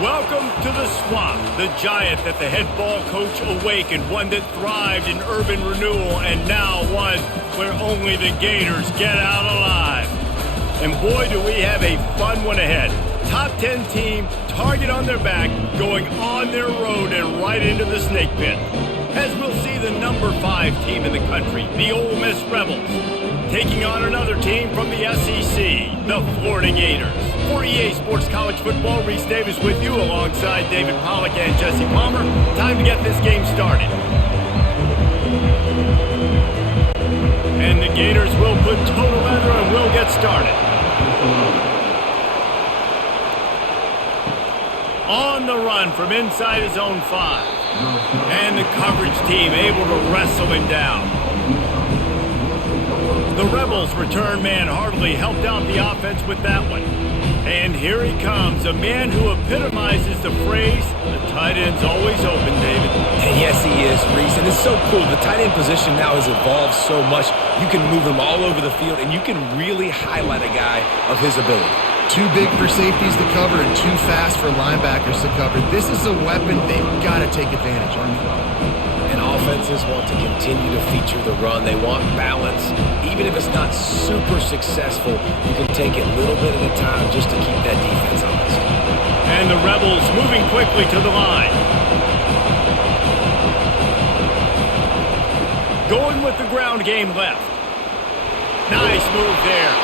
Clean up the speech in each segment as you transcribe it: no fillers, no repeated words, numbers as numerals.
Welcome to the Swamp, the giant that the head ball coach awakened, one that thrived in urban renewal, and now one where only the Gators get out alive. And boy, do we have a fun one ahead. Top 10 team, target on their back, going on their road and right into the snake pit. As we'll see the number 5 team in the country, the Ole Miss Rebels, taking on another team from the SEC, the Florida Gators. For EA Sports College Football, Reese Davis with you alongside David Pollack and Jesse Palmer. Time to get this game started. And the Gators will put total leather and will get started. On the run from inside his own 5. And the coverage team able to wrestle him down. The Rebels return man Hardley helped out the offense with that one. And here he comes, a man who epitomizes the phrase, the tight end's always open, David. And yes, he is, Reese. And it's so cool. The tight end position now has evolved so much. You can move him all over the field, and you can really highlight a guy of his ability. Too big for safeties to cover and too fast for linebackers to cover. This is a weapon they've got to take advantage of. And offenses want to continue to feature the run. They want balance. Even if it's not super successful, you can take it little bit at a time just to keep that defense honest. And the Rebels moving quickly to the line. Going with the ground game left. Nice move there.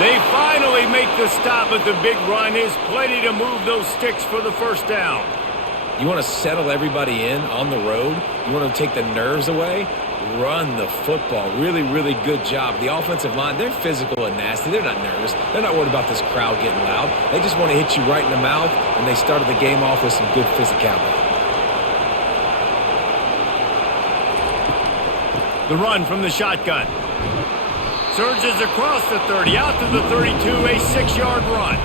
They finally make the stop, but the big run is plenty to move those sticks for the first down. You want to settle everybody in on the road? You want to take the nerves away? Run the football. Really, really good job. The offensive line, they're physical and nasty. They're not nervous. They're not worried about this crowd getting loud. They just want to hit you right in the mouth, and they started the game off with some good physicality. The run from the shotgun. Surges across the 30, out to the 32, a 6-yard run.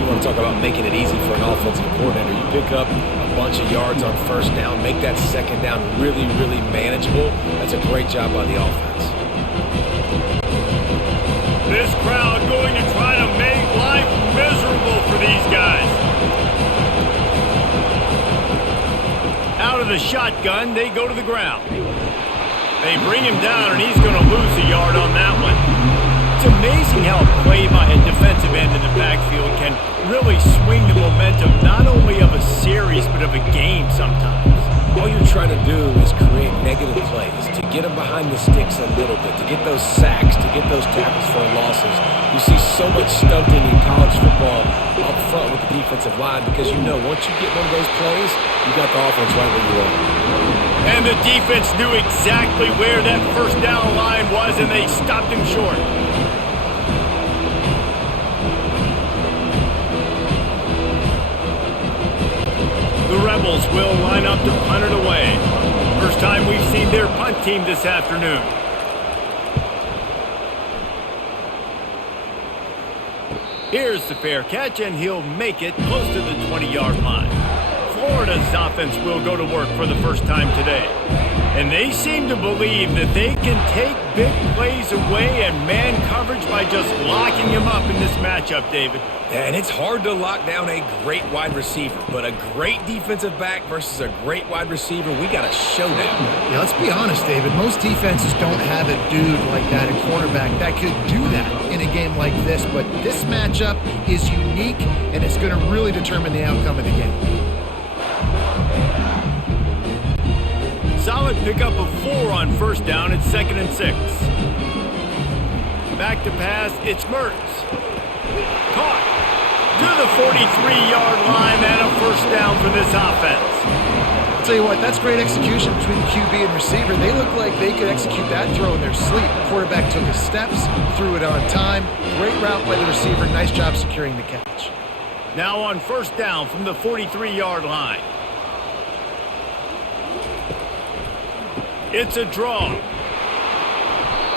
You want to talk about making it easy for an offensive coordinator. You pick up a bunch of yards on first down, make that second down really, really manageable. That's a great job by the offense. This crowd going to try to make life miserable for these guys. Out of the shotgun, they go to the ground. They bring him down, and he's going to lose a yard on that one. It's amazing how a play by a defensive end in the backfield can really swing the momentum not only of a series but of a game sometimes. All you're trying to do is create negative plays, to get them behind the sticks a little bit, to get those sacks, to get those tackles for losses. You see so much stunting in college football up front with the defensive line because you know once you get one of those plays, you got the offense right where you are. And the defense knew exactly where that first down line was, and they stopped him short. The Rebels will line up to punt it away. First time we've seen their punt team this afternoon. Here's the fair catch, and he'll make it close to the 20-yard line. Florida's offense will go to work for the first time today. And they seem to believe that they can take big plays away and man coverage by just locking him up in this matchup, David. And it's hard to lock down a great wide receiver, but a great defensive back versus a great wide receiver, we got a showdown. Yeah, let's be honest, David. Most defenses don't have a dude like that, a cornerback, that could do that in a game like this. But this matchup is unique, and it's going to really determine the outcome of the game. Solid pickup of 4 on first down. It's 2nd and 6. Back to pass. It's Mertz. Caught to the 43-yard line and a first down for this offense. I'll tell you what, that's great execution between QB and receiver. They look like they could execute that throw in their sleep. The quarterback took his steps, threw it on time. Great route by the receiver. Nice job securing the catch. Now on first down from the 43-yard line. It's a draw.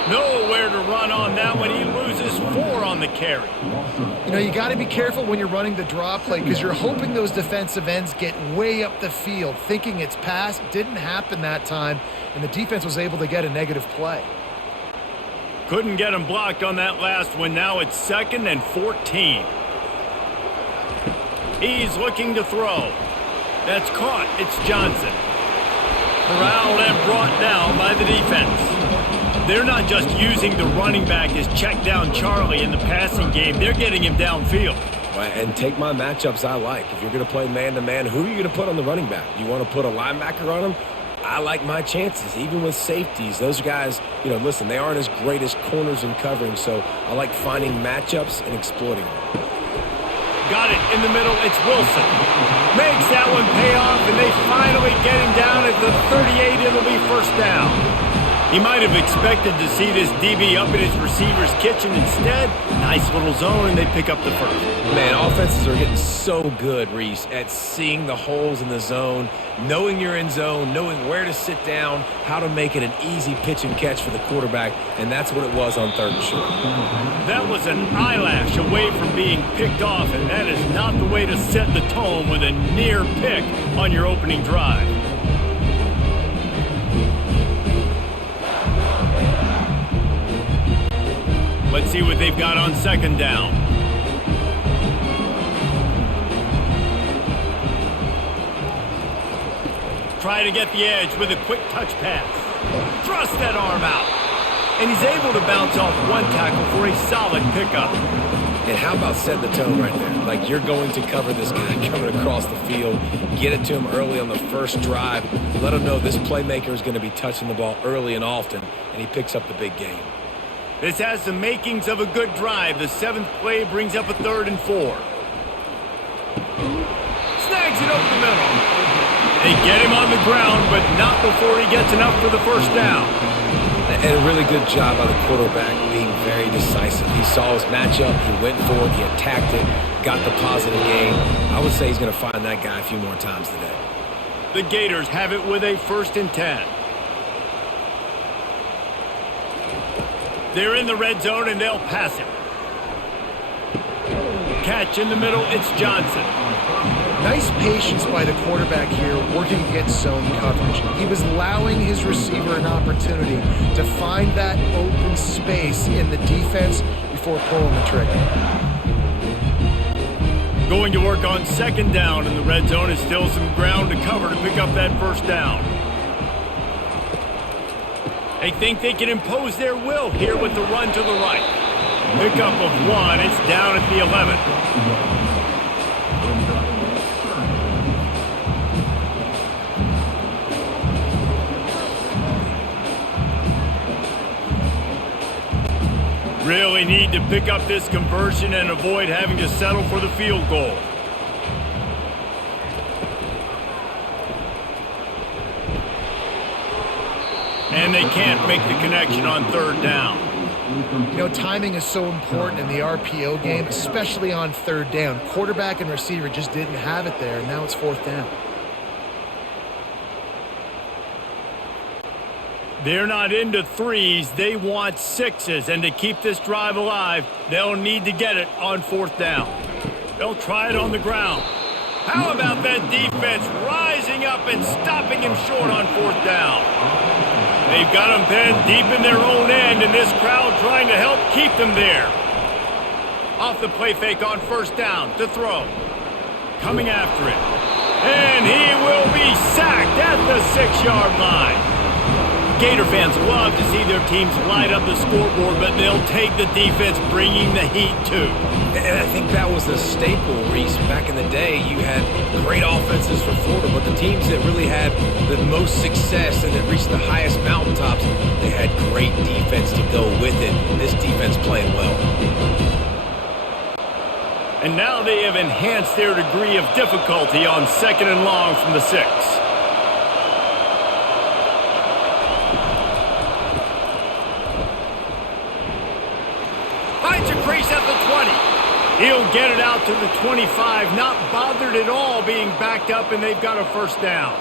Nowhere to run on that one. He loses 4 on the carry. You know, you got to be careful when you're running the draw play because you're hoping those defensive ends get way up the field, thinking it's pass. Didn't happen that time, and the defense was able to get a negative play. Couldn't get him blocked on that last one. Now it's 2nd and 14. He's looking to throw. That's caught. It's Johnson. Corralled and brought down by the defense. They're not just using the running back as check down Charlie in the passing game. They're getting him downfield. And take my matchups I like. If you're going to play man-to-man, who are you going to put on the running back? You want to put a linebacker on him? I like my chances, even with safeties. Those guys, listen, they aren't as great as corners and covering, so I like finding matchups and exploiting them. Got it in the middle. It's Wilson. Makes that one pay off, and they finally get him down at the 38. It'll be first down. He might have expected to see this DB up in his receiver's kitchen. Instead, nice little zone, and they pick up the first. Man, offenses are getting so good, Reese, at seeing the holes in the zone, knowing you're in zone, knowing where to sit down, how to make it an easy pitch and catch for the quarterback, and that's what it was on 3rd and short. That was an eyelash away from being picked off, and that is not the way to set the tone with a near pick on your opening drive. Let's see what they've got on 2nd down. Try to get the edge with a quick touch pass. Thrust that arm out. And he's able to bounce off one tackle for a solid pickup. And how about setting the tone right there? Like, you're going to cover this guy coming across the field, get it to him early on the first drive, let him know this playmaker is going to be touching the ball early and often, and he picks up the big game. This has the makings of a good drive. The 7th play brings up a 3rd and 4. Snags it over the middle. They get him on the ground, but not before he gets enough for the first down. And a really good job by the quarterback being very decisive. He saw his matchup, he went for it, he attacked it, got the positive gain. I would say he's going to find that guy a few more times today. The Gators have it with a 1st and 10. They're in the red zone, and they'll pass it. Catch in the middle, it's Johnson. Nice patience by the quarterback here working against zone coverage. He was allowing his receiver an opportunity to find that open space in the defense before pulling the trigger. Going to work on 2nd down in the red zone is still some ground to cover to pick up that first down. They think they can impose their will here with the run to the right. Pickup of 1. It's down at the 11. Really need to pick up this conversion and avoid having to settle for the field goal. And they can't make the connection on 3rd down. Timing is so important in the RPO game, especially on 3rd down. Quarterback and receiver just didn't have it there, and now it's 4th down. They're not into 3s. They want 6s. And to keep this drive alive, they'll need to get it on 4th down. They'll try it on the ground. How about that defense rising up and stopping him short on 4th down? They've got him pinned deep in their own end, and this crowd trying to help keep them there. Off the play fake on 1st down to throw. Coming after it. And he will be sacked at the 6-yard line. Gator fans love to see their teams light up the scoreboard, but they'll take the defense bringing the heat too. And I think that was the staple, Reese. Back in the day, you had great offenses for Florida, but the teams that really had the most success and that reached the highest mountaintops, they had great defense to go with it. This defense playing well. And now they have enhanced their degree of difficulty on 2nd and long from the 6. Finds a crease at the 20. He'll get it out to the 25, not bothered at all being backed up, and they've got a 1st down.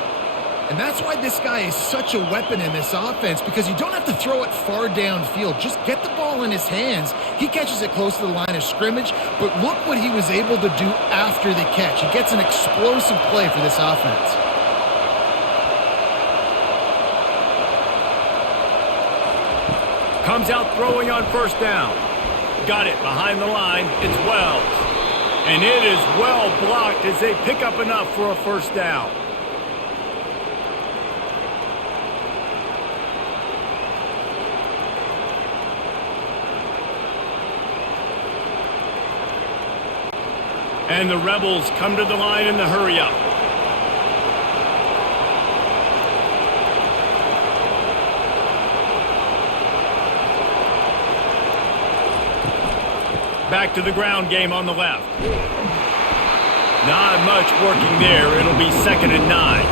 And that's why this guy is such a weapon in this offense, because you don't have to throw it far downfield. Just get the ball in his hands. He catches it close to the line of scrimmage, but look what he was able to do after the catch. He gets an explosive play for this offense. Comes out throwing on 1st down. Got it behind the line. It's Wells. And it is well blocked as they pick up enough for a first down. And the Rebels come to the line in the hurry-up. Back to the ground game on the left. Not much working there. It'll be 2nd and 9.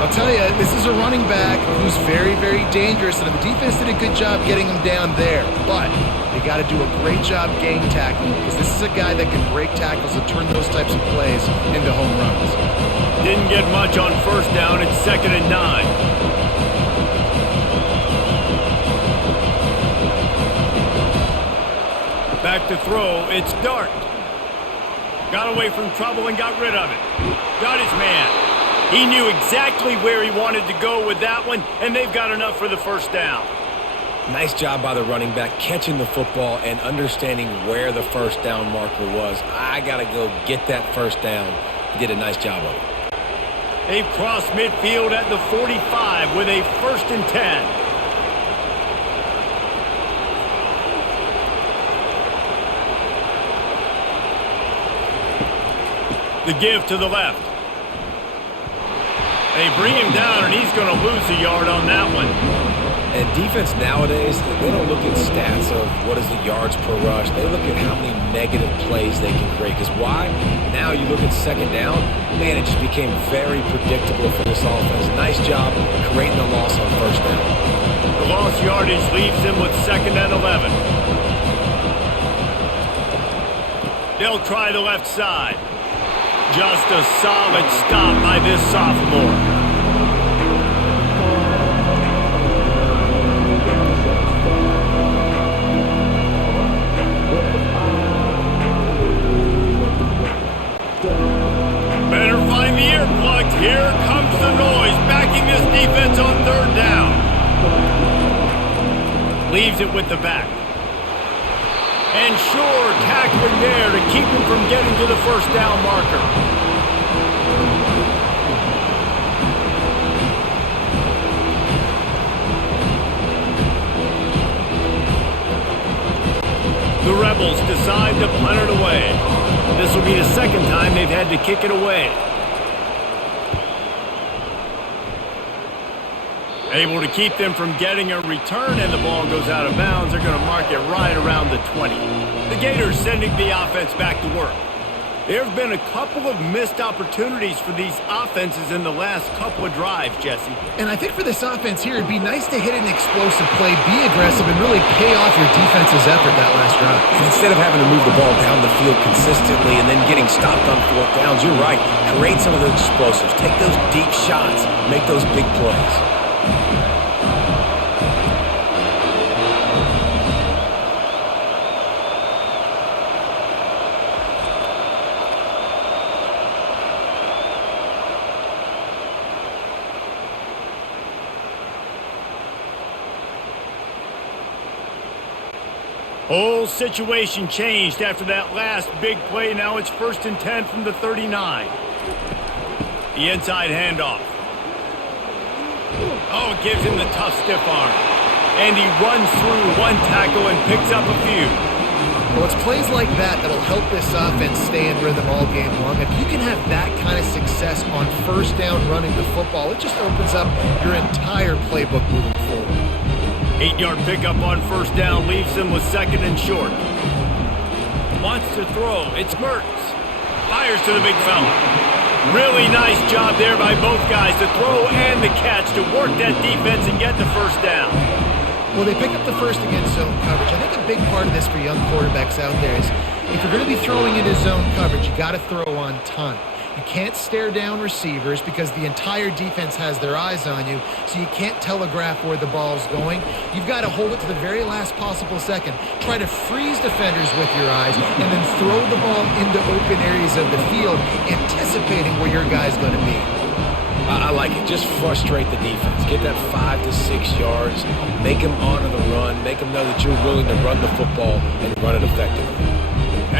I'll tell you, this is a running back who's very, very dangerous, and the defense did a good job getting him down there. But they got to do a great job game tackling because this is a guy that can break tackles and turn those types of plays into home runs. Didn't get much on first down. It's 2nd and 9. Back to throw, it's Dart. Got away from trouble and got rid of it. Got his man. He knew exactly where he wanted to go with that one, and they've got enough for the first down. Nice job by the running back catching the football and understanding where the first down marker was. I got to go get that first down. He did a nice job of it. They've crossed midfield at the 45 with a 1st and 10. The give to the left. They bring him down, and he's going to lose a yard on that one. And defense nowadays, they don't look at stats of what is the yards per rush. They look at how many negative plays they can create. Because why? Now you look at 2nd down, man, it just became very predictable for this offense. Nice job creating the loss on first down. The lost yardage leaves them with 2nd and 11. They'll try the left side. Just a solid stop by this sophomore. Better find the earplugs. Here comes the noise, backing this defense on 3rd down. Leaves it with the back. And sure, tackling there to keep him from getting to the first down marker. The Rebels decide to punt it away. This will be the 2nd time they've had to kick it away. Able to keep them from getting a return, and the ball goes out of bounds. They're going to mark it right around the 20. The Gators sending the offense back to work. There have been a couple of missed opportunities for these offenses in the last couple of drives, Jesse. And I think for this offense here, it'd be nice to hit an explosive play, be aggressive, and really pay off your defense's effort that last drive. And instead of having to move the ball down the field consistently and then getting stopped on 4th downs, you're right. Create some of those explosives. Take those deep shots. Make those big plays. Whole situation changed after that last big play. Now it's 1st and 10 from the 39. The inside handoff. Oh, it gives him the tough stiff arm. And he runs through one tackle and picks up a few. Well, it's plays like that that'll help this offense stay in rhythm all game long. If you can have that kind of success on first down running the football, it just opens up your entire playbook moving forward. 8-yard pickup on first down leaves them with 2nd and short. Wants to throw. It's Mertz. Fires to the big fella. Really nice job there by both guys to throw and the catch to work that defense and get the first down. Well, they pick up the first against zone coverage. I think a big part of this for young quarterbacks out there is if you're going to be throwing into zone coverage, you got to throw on time. You can't stare down receivers because the entire defense has their eyes on you, so you can't telegraph where the ball's going. You've got to hold it to the very last possible second. Try to freeze defenders with your eyes and then throw the ball into open areas of the field, anticipating where your guy's going to be. I like it. Just frustrate the defense. Get that 5 to 6 yards. Make them honor the run. Make them know that you're willing to run the football and run it effectively.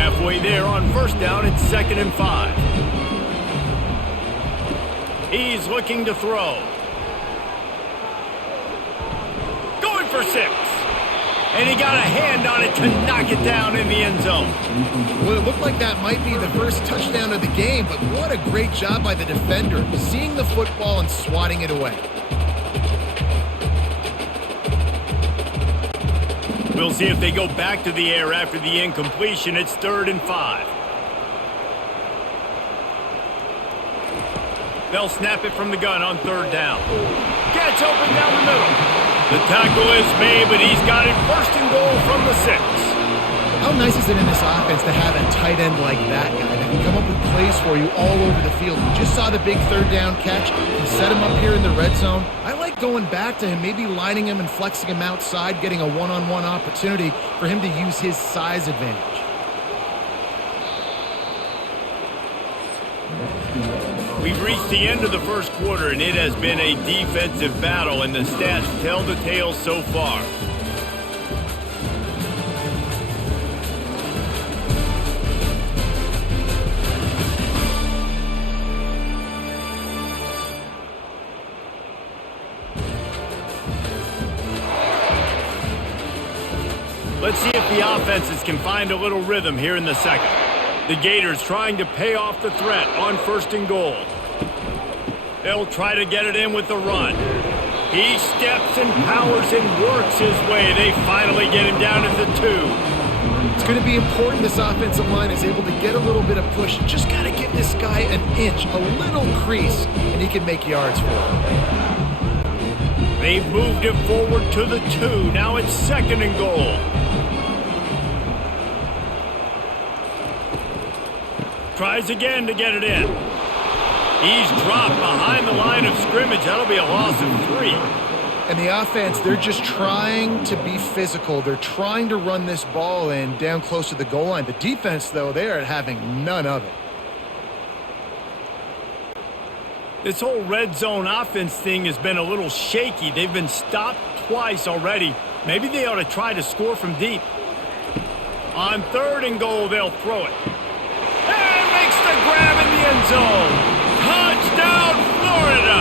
Halfway there on first down, it's 2nd and 5. He's looking to throw. Going for 6. And he got a hand on it to knock it down in the end zone. Well, it looked like that might be the first touchdown of the game, but what a great job by the defender, seeing the football and swatting it away. We'll see if they go back to the air after the incompletion. It's 3rd and 5. They'll snap it from the gun on 3rd down. Gets open down the middle. The tackle is made, but he's got it 1st and goal from the 6. How nice is it in this offense to have a tight end like that guy that can come up with plays for you all over the field? We just saw the big 3rd down catch. He set him up here in the red zone. I like going back to him, maybe lining him and flexing him outside, getting a one-on-one opportunity for him to use his size advantage. We've reached the end of the first quarter, and it has been a defensive battle, and the stats tell the tale so far. Let's see if the offenses can find a little rhythm here in the second. The Gators trying to pay off the threat on 1st and goal. They'll try to get it in with the run. He steps and powers and works his way. They finally get him down at the 2. It's going to be important this offensive line is able to get a little bit of push. Just got to give this guy an inch, a little crease, and he can make yards for him. They've moved it forward to the 2. Now it's 2nd and goal. Tries again to get it in. He's dropped behind the line of scrimmage. That'll be a loss of 3. And the offense, they're just trying to be physical. They're trying to run this ball in down close to the goal line. The defense, though, they are having none of it. This whole red zone offense thing has been a little shaky. They've been stopped twice already. Maybe they ought to try to score from deep. On 3rd and goal, they'll throw it. And makes the grab in the end zone. Touchdown, Florida!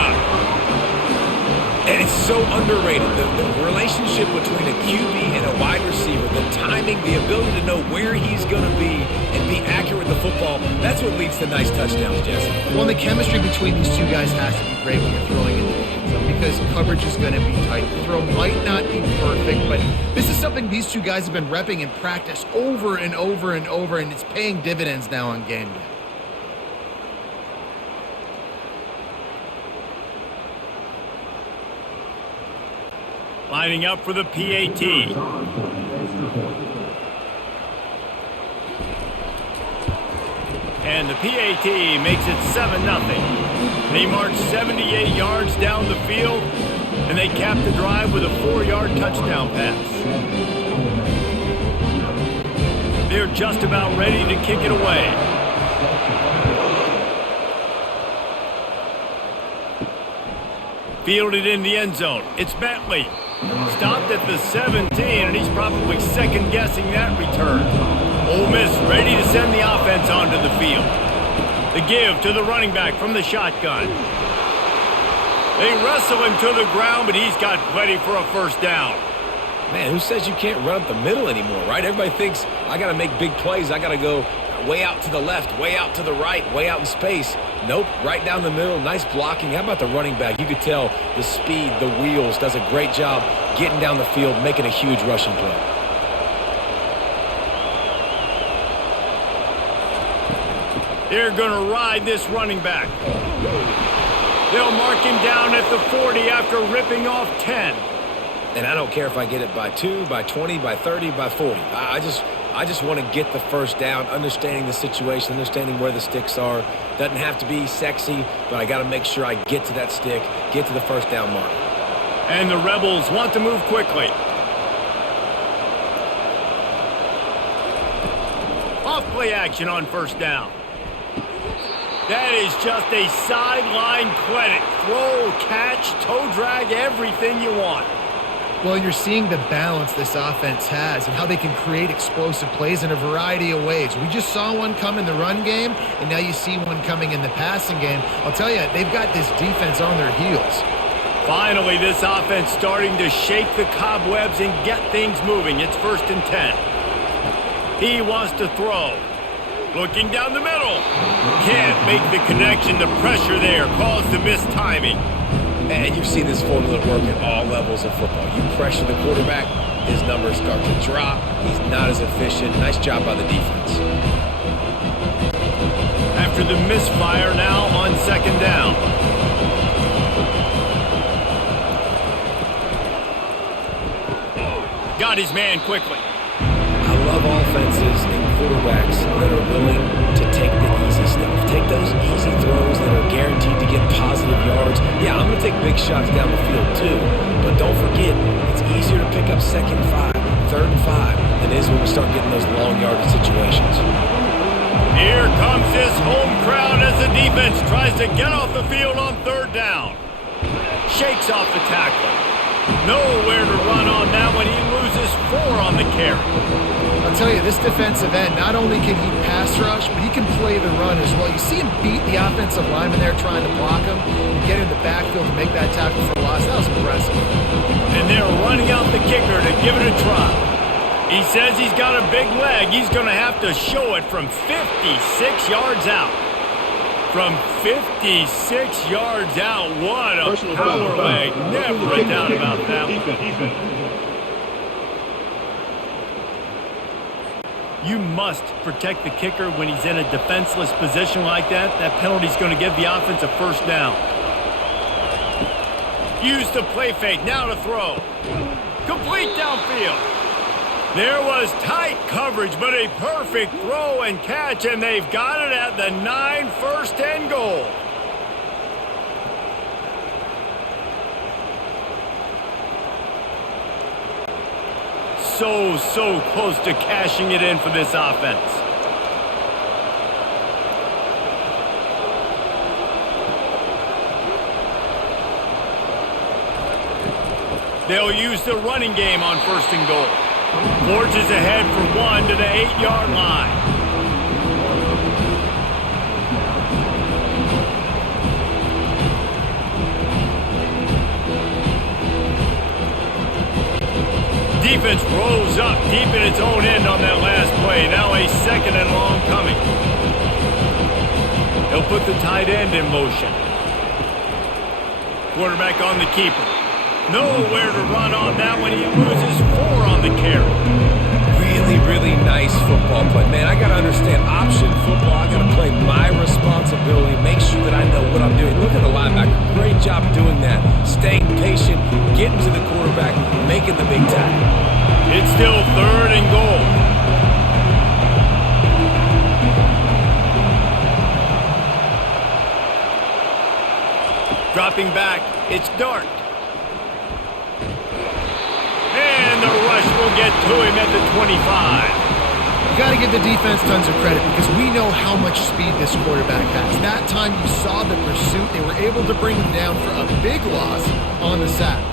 And it's so underrated. The relationship between a QB and a wide receiver, the timing, the ability to know where he's going to be and be accurate with the football, that's what leads to nice touchdowns, Jesse. Well, the chemistry between these two guys has to be great when you're throwing in the end zone because coverage is going to be tight. The throw might not be perfect, but this is something these two guys have been repping in practice over and over and over, and it's paying dividends now on game day. Lining up for the PAT. And the PAT makes it 7-0. They march 78 yards down the field, and they cap the drive with a 4-yard touchdown pass. They're just about ready to kick it away. Fielded in the end zone. It's Bentley. Stopped at the 17, and he's probably second-guessing that return. Ole Miss ready to send the offense onto the field. The give to the running back from the shotgun. They wrestle him to the ground, but he's got plenty for a 1st down. Man, who says you can't run up the middle anymore, right? Everybody thinks I got to make big plays. I got to go way out to the left, way out to the right, way out in space. Nope, right down the middle, nice blocking. How about the running back? You could tell the speed, the wheels, does a great job getting down the field, making a huge rushing play. They're going to ride this running back. They'll mark him down at the 40 after ripping off 10. And I don't care if I get it by 2, by 20, by 30, by 40. I just want to get the 1st down, understanding the situation, understanding where the sticks are. Doesn't have to be sexy, but I got to make sure I get to that stick, get to the 1st down mark. And the Rebels want to move quickly. Off play action on 1st down. That is just a sideline clinic. Throw, catch, toe drag, everything you want. Well, you're seeing the balance this offense has and how they can create explosive plays in a variety of ways. We just saw one come in the run game, and now you see one coming in the passing game. I'll tell you, they've got this defense on their heels. Finally, this offense starting to shake the cobwebs and get things moving. It's 1st and 10. He wants to throw. Looking down the middle. Can't make the connection. The pressure there caused the mistiming. And you see this formula work at all levels of football. You pressure the quarterback, his numbers start to drop. He's not as efficient. Nice job by the defense. After the misfire, now on 2nd down. Got his man quickly. I love offenses and quarterbacks that are willing to take the easy stuff. Take those easy throws that are guaranteed to get positive yards. Yeah, I'm going to take big shots down the field too. But don't forget, it's easier to pick up 2nd and 5, 3rd and 5 than it is when we start getting those long yardage situations. Here comes this home crowd as the defense tries to get off the field on 3rd down. Shakes off the tackler. Nowhere to run on that one. He loses 4 on the carry. I'll tell you, this defensive end, not only can he pass rush, but he can play the run as well. You see him beat the offensive lineman there trying to block him and get in the backfield to make that tackle for a loss. That was impressive. And they're running out the kicker to give it a try. He says he's got a big leg. He's going to have to show it from 56 yards out. From 56 yards out, what a power leg. Never a doubt about that one. You must protect the kicker when he's in a defenseless position like that. That penalty's going to give the offense a 1st down. Use the play fake, now to throw. Complete downfield. There was tight coverage, but a perfect throw and catch, and they've got it at the 9, 1st and goal. So close to cashing it in for this offense. They'll use the running game on 1st and goal. Forges ahead for 1 to the 8-yard line. Defense rolls up deep in its own end on that last play. Now a 2nd and long coming. He'll put the tight end in motion. Quarterback on the keeper. Nowhere to run on that one. He loses 4 on the carry. Really nice football play. Man, I got to understand option football. I got to play my responsibility, make sure that I know what I'm doing. Look at the linebacker. Great job doing that. Staying patient, getting to the quarterback, making the big tackle. It's still 3rd and goal. Dropping back, it's Dart. And the rush will get to him at the 25. You got to give the defense tons of credit because we know how much speed this quarterback has. That time you saw the pursuit. They were able to bring him down for a big loss on the sack.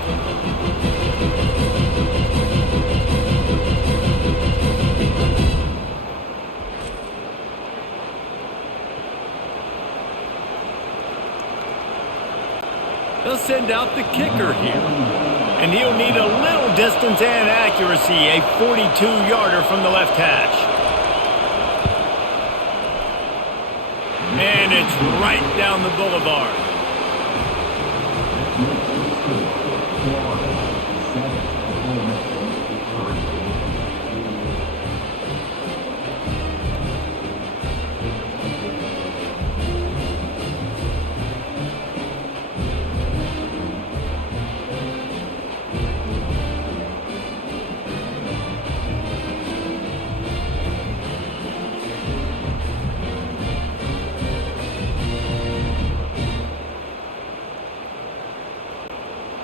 They'll send out the kicker here. And he'll need a little distance and accuracy, a 42-yarder from the left hash. And it's right down the boulevard.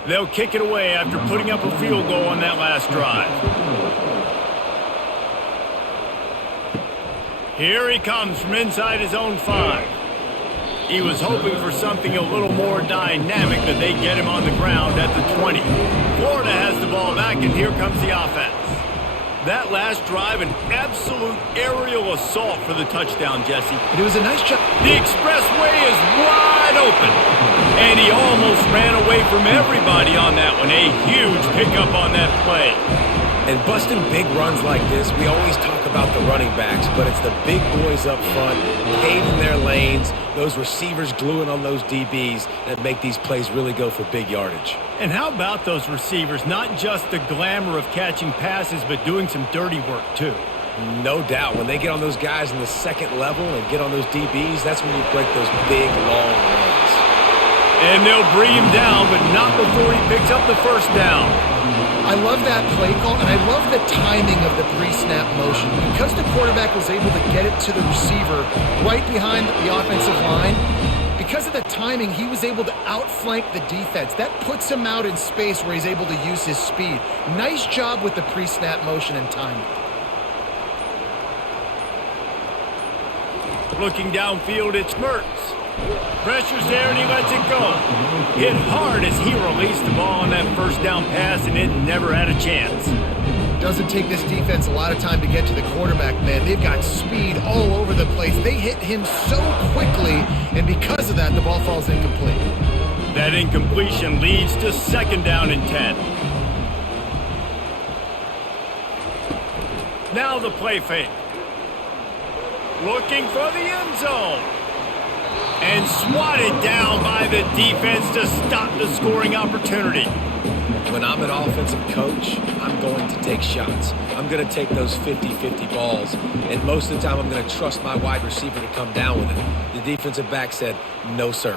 They'll kick it away after putting up a field goal on that last drive. Here he comes from inside his own 5. He was hoping for something a little more dynamic, that they get him on the ground at the 20. Florida has the ball back, and here comes the offense. That last drive, an absolute aerial assault for the touchdown, Jesse. It was a nice job. The expressway is wide open, and he almost ran away from everybody on that one. A huge pickup on that play. And busting big runs like this, we always talk about the running backs, but it's the big boys up front, paving their lanes, those receivers gluing on those DBs that make these plays really go for big yardage. And how about those receivers? Not just the glamour of catching passes, but doing some dirty work too. No doubt. When they get on those guys in the second level and get on those DBs, that's when you break those big, long runs. And they'll bring him down, but not before he picks up the first down. I love that play call, and I love the timing of the pre-snap motion. Because the quarterback was able to get it to the receiver right behind the offensive line, because of the timing, he was able to outflank the defense. That puts him out in space where he's able to use his speed. Nice job with the pre-snap motion and timing. Looking downfield, it's Mertz. Pressure's there, and he lets it go. Hit hard as he released the ball on that first down pass, and it never had a chance. Doesn't take this defense a lot of time to get to the quarterback, man. They've got speed all over the place. They hit him so quickly, and because of that, the ball falls incomplete. That incompletion leads to second down and 10. Now the play fake. Looking for the end zone. And swatted down by the defense to stop the scoring opportunity. When I'm an offensive coach, I'm going to take shots. I'm going to take those 50-50 balls, and most of the time I'm going to trust my wide receiver to come down with it. The defensive back said, no, sir.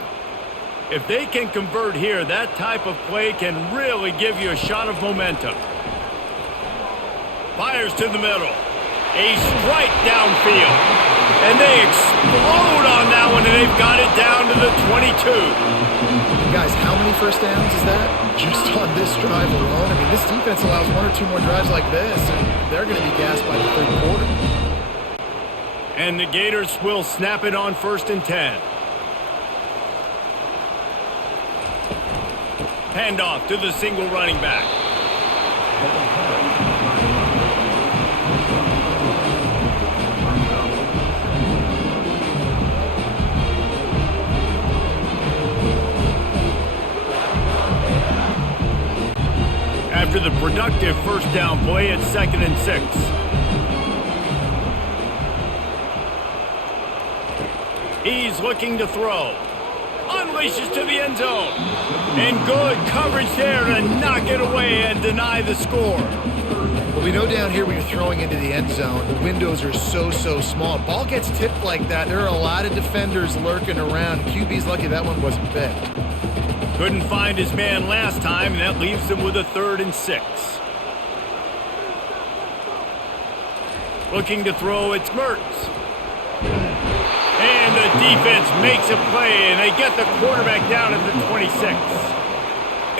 If they can convert here, that type of play can really give you a shot of momentum. Fires to the middle. A strike downfield. And they explode on that one, and they've got it down to the 22. Guys, how many first downs is that? Just on this drive alone? I mean, this defense allows one or two more drives like this, and they're going to be gassed by the third quarter. And the Gators will snap it on 1st and 10. Handoff to the single running back. After the productive first down play, it's 2nd and 6. He's looking to throw. Unleashes to the end zone. And good coverage there to knock it away and deny the score. Well, we know down here when you're throwing into the end zone, the windows are so small. Ball gets tipped like that. There are a lot of defenders lurking around. QB's lucky that one wasn't big. Couldn't find his man last time, and that leaves him with a 3rd and 6. Looking to throw, it's Mertz. And the defense makes a play, and they get the quarterback down at the 26.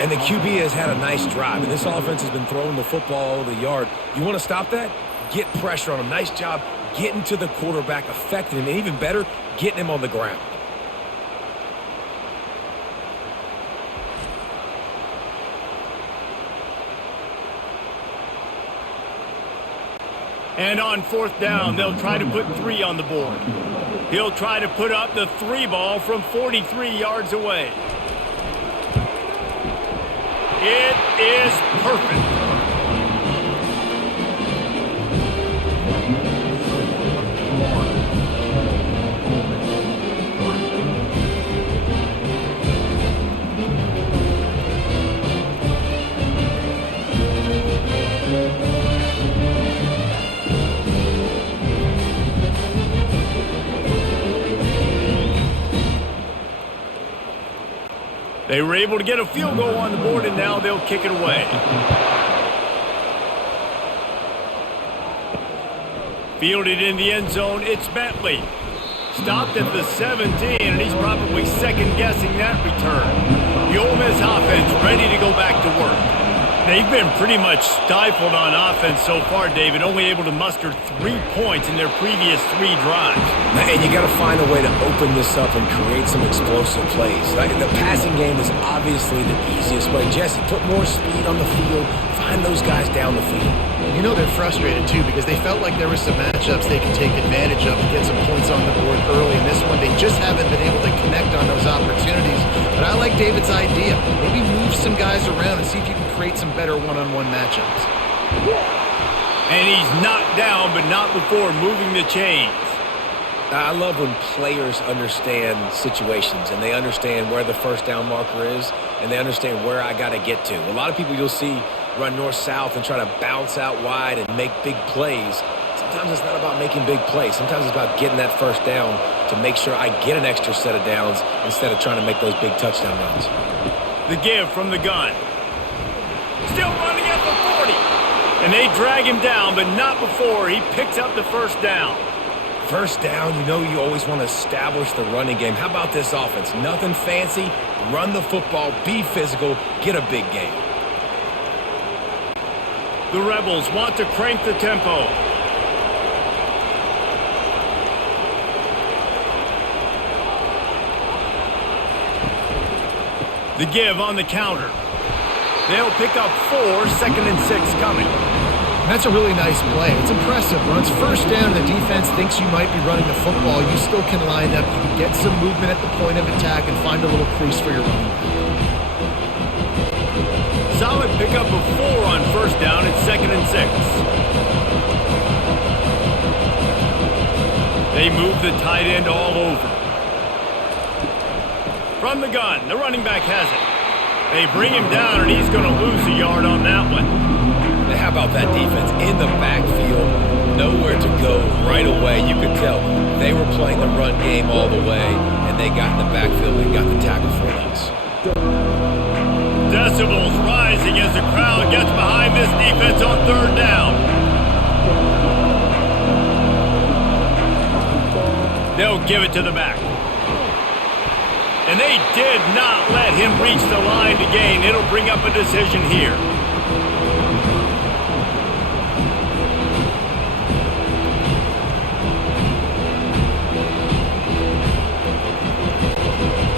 And the QB has had a nice drive, and this offense has been throwing the football all over the yard. You want to stop that? Get pressure on him. Nice job getting to the quarterback, affecting him, and even better, getting him on the ground. And on 4th down, they'll try to put 3 on the board. He'll try to put up the 3 ball from 43 yards away. It is perfect. They were able to get a field goal on the board, and now they'll kick it away. Fielded in the end zone, it's Bentley. Stopped at the 17, and he's probably second-guessing that return. The Ole Miss offense ready to go back to work. They've been pretty much stifled on offense so far, David, only able to muster 3 points in their previous 3 drives. And you got to find a way to open this up and create some explosive plays. The passing game is obviously the easiest way. Jesse, put more speed on the field. Find those guys down the field. You know they're frustrated, too, because they felt like there were some matchups they could take advantage of and get some points on the board early. In this one, they just haven't been able to connect on those opportunities. But I like David's idea. Maybe move some guys around and see if you can create some better one-on-one matchups. And he's knocked down, but not before moving the chains. I love when players understand situations and they understand where the first down marker is and they understand where I got to get to. A lot of people you'll see run north-south and try to bounce out wide and make big plays. Sometimes it's not about making big plays. Sometimes it's about getting that first down to make sure I get an extra set of downs instead of trying to make those big touchdown runs. The give from the gun. Still running at the 40. And they drag him down, but not before he picks up the first down. First down, you know you always want to establish the running game. How about this offense? Nothing fancy. Run the football, be physical, get a big gain. The Rebels want to crank the tempo. The give on the counter. They'll pick up 4, 2nd and 6 coming. That's a really nice play. It's impressive. When it's first down and the defense thinks you might be running the football, you still can line up. You can get some movement at the point of attack and find a little crease for your running back. Solid pickup of 4 on first down at 2nd and 6. They move the tight end all over. From the gun, the running back has it. They bring him down, and he's going to lose a yard on that one. How about that defense in the backfield? Nowhere to go right away. You could tell they were playing the run game all the way, and they got in the backfield and got the tackle for loss. Decibels rising as the crowd gets behind this defense on 3rd down. They'll give it to the back. And they did not let him reach the line to gain. It'll bring up a decision here.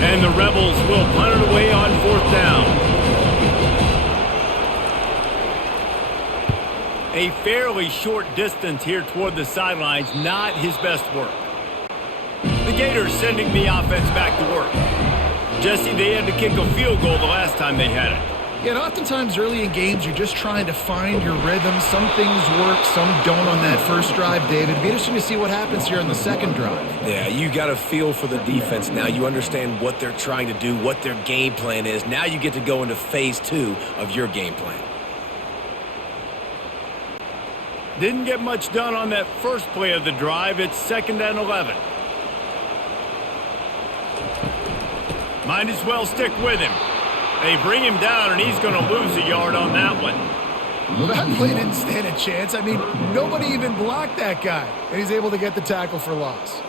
And the Rebels will punt it away on 4th down. A fairly short distance here toward the sidelines, not his best work. The Gators sending the offense back to work. Jesse, they had to kick a field goal the last time they had it. Yeah, and oftentimes early in games, you're just trying to find your rhythm. Some things work, some don't on that first drive, David. It'd be interesting to see what happens here on the second drive. Yeah, you got a feel for the defense now. You understand what they're trying to do, what their game plan is. Now you get to go into phase 2 of your game plan. Didn't get much done on that first play of the drive. It's 2nd and 11. Might as well stick with him. They bring him down, and he's going to lose a yard on that one. Well, that play didn't stand a chance. I mean, nobody even blocked that guy, and he's able to get the tackle for loss.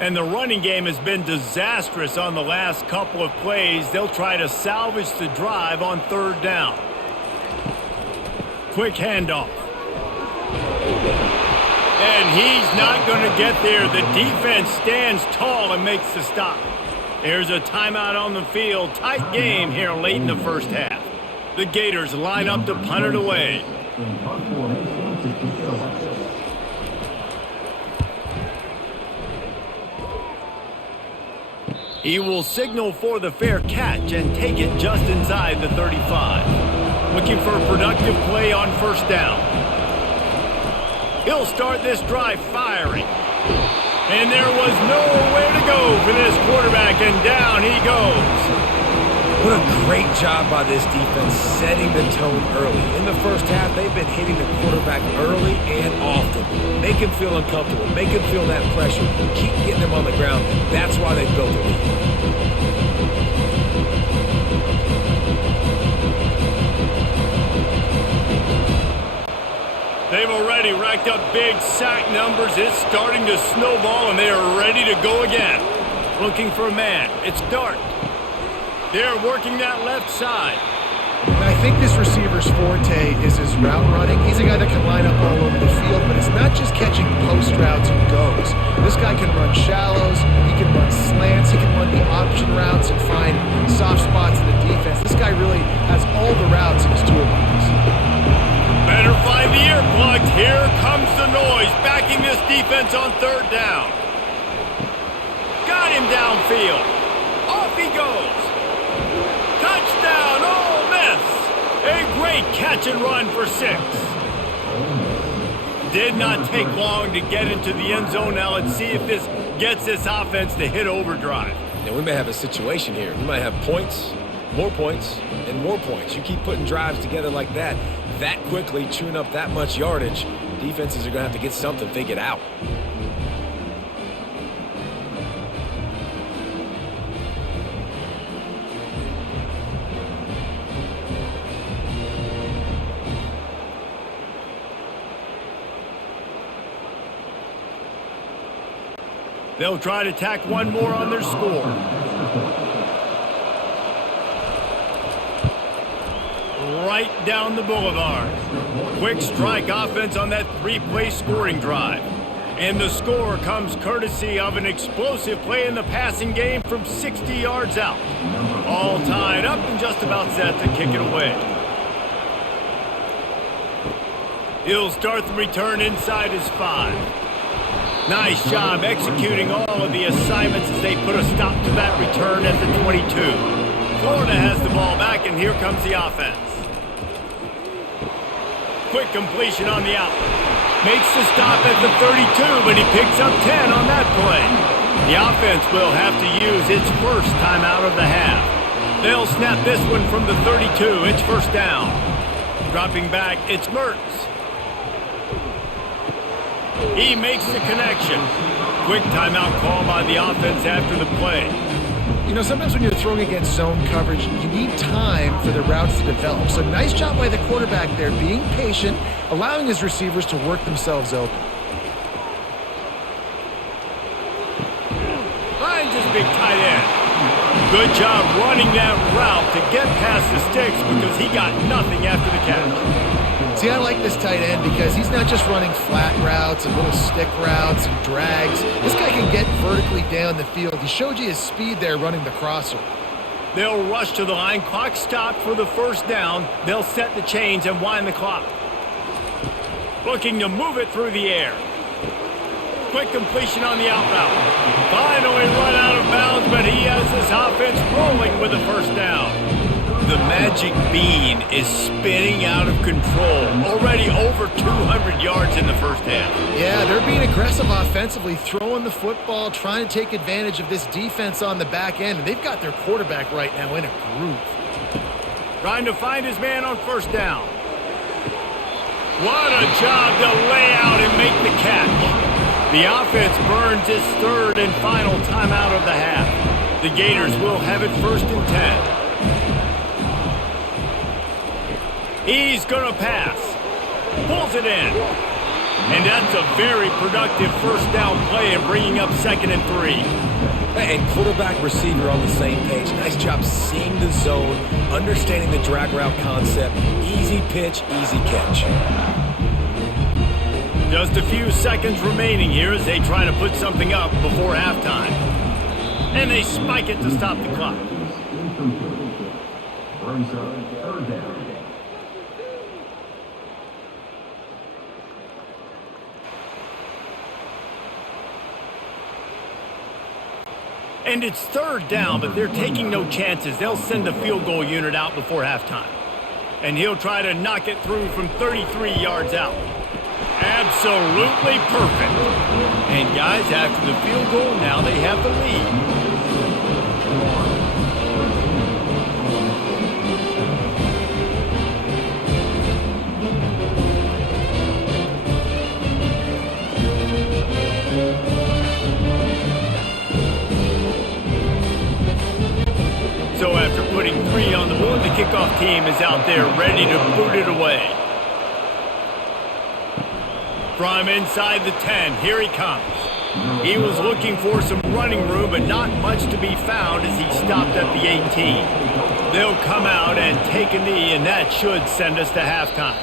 And the running game has been disastrous on the last couple of plays. They'll try to salvage the drive on 3rd down. Quick handoff. And he's not going to get there. The defense stands tall and makes the stop. There's a timeout on the field. Tight game here late in the first half. The Gators line up to punt it away. He will signal for the fair catch and take it just inside the 35. Looking for a productive play on first down. He'll start this drive firing. And there was nowhere to go for this quarterback, and down he goes. What a great job by this defense setting the tone early. In the first half, they've been hitting the quarterback early and often. Make him feel uncomfortable. Make him feel that pressure. Keep getting him on the ground. That's why they built the lead. They've already racked up big sack numbers. It's starting to snowball, and they are ready to go again. Looking for a man. It's Dart. They're working that left side. And I think this receiver's forte is his route running. He's a guy that can line up all over the field, but it's not just catching post routes and goes. This guy can run shallows, he can run slants, he can run the option routes and find soft spots in the defense. This guy really has all the routes in his toolbox. Better find the earplugs. Here comes the noise, backing this defense on third down. Got him downfield. Off he goes. Touchdown, Ole Miss. A great catch and run for 6. Did not take long to get into the end zone. Now let's see if this gets this offense to hit overdrive. Now, we may have a situation here. We might have points, and more points. You keep putting drives together like that quickly, chewing up that much yardage, defenses are going to have to get something figured out. They'll try to tack one more on their score. Right down the boulevard. Quick strike offense on that 3-play scoring drive. And the score comes courtesy of an explosive play in the passing game from 60 yards out. All tied up and just about set to kick it away. He'll start the return inside his 5. Nice job executing all of the assignments as they put a stop to that return at the 22. Florida has the ball back, and here comes the offense. Quick completion on the out. Makes the stop at the 32, but he picks up 10 on that play. The offense will have to use its first timeout of the half. They'll snap this one from the 32. It's first down. Dropping back, it's Mertz. He makes the connection. Quick timeout call by the offense after the play. You know, sometimes when you're throwing against zone coverage, you need time for the routes to develop. So nice job by the quarterback there, being patient, allowing his receivers to work themselves open. Finds his big tight end. Good job running that route to get past the sticks because he got nothing after the catch. See, I like this tight end because he's not just running flat routes and little stick routes and drags. This guy can get vertically down the field. He showed you his speed there running the crosser. They'll rush to the line. Clock stopped for the first down. They'll set the chains and wind the clock. Looking to move it through the air. Quick completion on the out route. Finally run out of bounds, but he has his offense rolling with the first down. The magic bean is spinning out of control. Already over 200 yards in the first half. Yeah, they're being aggressive offensively, throwing the football, trying to take advantage of this defense on the back end. And they've got their quarterback right now in a groove. Trying to find his man on first down. What a job to lay out and make the catch. The offense burns its third and final timeout of the half. The Gators will have it 1st and 10. He's going to pass. Pulls it in. And that's a very productive first down play and bringing up 2nd and 3. And quarterback receiver on the same page. Nice job seeing the zone, understanding the drag route concept. Easy pitch, easy catch. Just a few seconds remaining here as they try to put something up before halftime. And they spike it to stop the clock. And it's 3rd down, but they're taking no chances. They'll send a field goal unit out before halftime. And he'll try to knock it through from 33 yards out. Absolutely perfect. And guys, after the field goal, now they have the lead. So after putting 3 on the board, the kickoff team is out there ready to boot it away. From inside the 10, here he comes. He was looking for some running room, but not much to be found as he stopped at the 18. They'll come out and take a knee, and that should send us to halftime.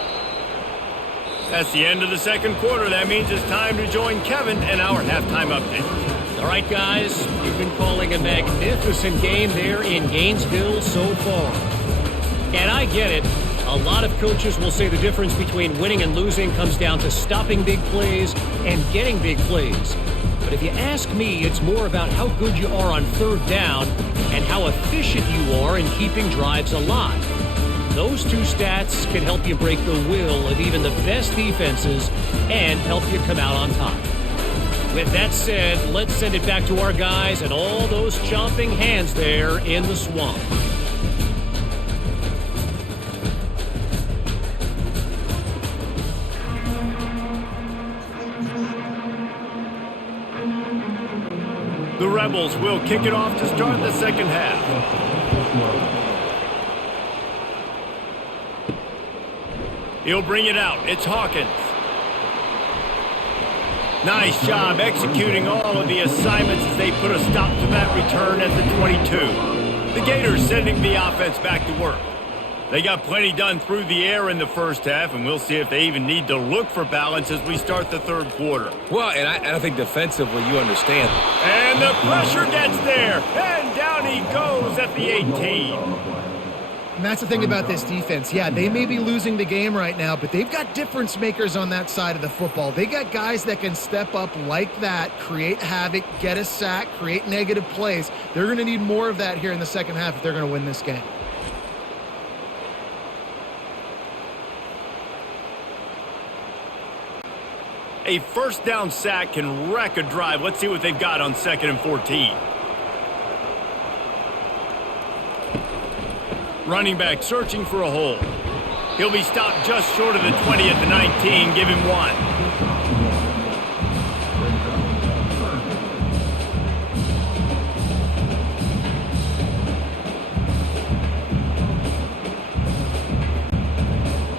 That's the end of the second quarter. That means it's time to join Kevin and our halftime update. All right, guys, you've been calling a magnificent game there in Gainesville so far. And I get it. A lot of coaches will say the difference between winning and losing comes down to stopping big plays and getting big plays. But if you ask me, it's more about how good you are on third down and how efficient you are in keeping drives alive. Those two stats can help you break the will of even the best defenses and help you come out on top. With that said, let's send it back to our guys and all those chomping hands there in the swamp. The Rebels will kick it off to start the second half. He'll bring it out. It's Hawkins. Nice job executing all of the assignments as they put a stop to that return at the 22. The Gators sending the offense back to work. They got plenty done through the air in the first half, and we'll see if they even need to look for balance as we start the third quarter. Well, and I think defensively you understand. And the pressure gets there, and down he goes at the 18. And that's the thing about this defense. Yeah, they may be losing the game right now, but they've got difference makers on that side of the football. They got guys that can step up like that, create havoc, get a sack, create negative plays. They're going to need more of that here in the second half if they're going to win this game. A first down sack can wreck a drive. Let's see what they've got on 2nd and 14. Running back searching for a hole. He'll be stopped just short of the 20 at the 19. Give him one.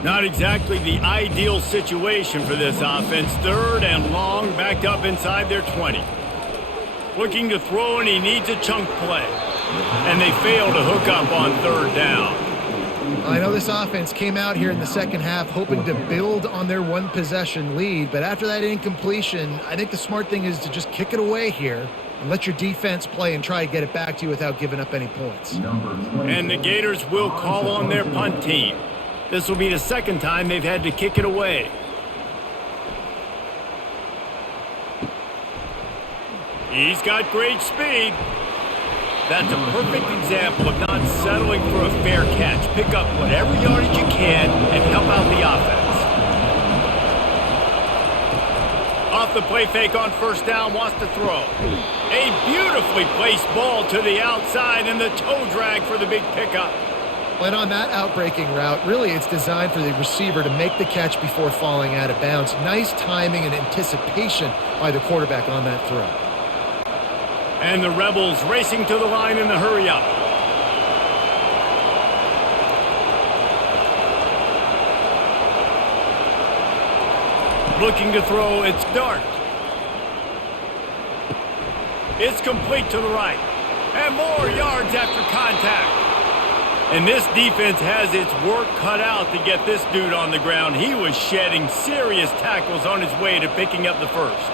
Not exactly the ideal situation for this offense. 3rd and long, backed up inside their 20. Looking to throw, and he needs a chunk play. And they fail to hook up on 3rd down. I know this offense came out here in the second half hoping to build on their one-possession lead, but after that incompletion, I think the smart thing is to just kick it away here and let your defense play and try to get it back to you without giving up any points. And the Gators will call on their punt team. This will be the second time they've had to kick it away. He's got great speed. That's a perfect example of not settling for a fair catch. Pick up whatever yardage you can and help out the offense. Off the play fake on first down, wants to throw. A beautifully placed ball to the outside and the toe drag for the big pickup. And on that outbreaking route, really it's designed for the receiver to make the catch before falling out of bounds. Nice timing and anticipation by the quarterback on that throw. And the Rebels racing to the line in the hurry-up. Looking to throw, it's Dart. It's complete to the right. And more yards after contact. And this defense has its work cut out to get this dude on the ground. He was shedding serious tackles on his way to picking up the first.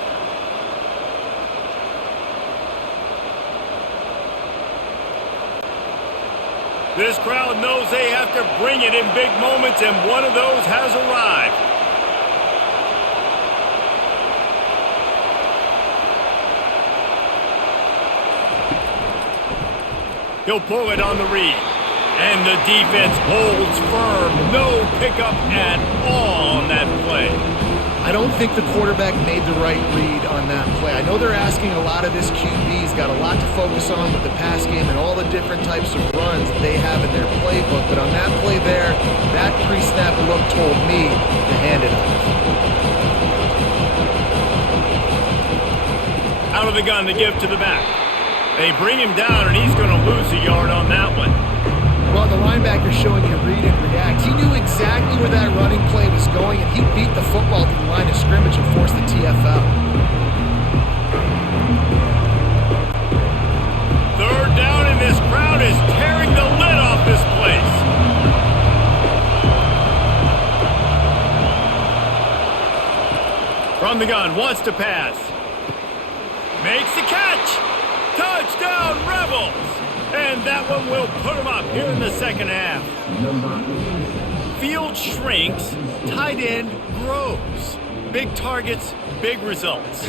This crowd knows they have to bring it in big moments, and one of those has arrived. He'll pull it on the read. And the defense holds firm. No pickup at all on that play. I don't think the quarterback made the right read on that play. I know they're asking a lot of this QB. He's got a lot to focus on with the pass game and all the different types of runs that they have in their playbook. But on that play there, that pre-snap look told me to hand it off. Out of the gun to give to the back. They bring him down, and he's going to lose a yard on that one. Well, the linebacker showing you read and react. He knew exactly where that running play was going, and he beat the football to the line of scrimmage and forced the TFL. From the gun, wants to pass. Makes the catch. Touchdown, Rebels. And that one will put them up here in the second half. Field shrinks, tight end grows. Big targets, big results.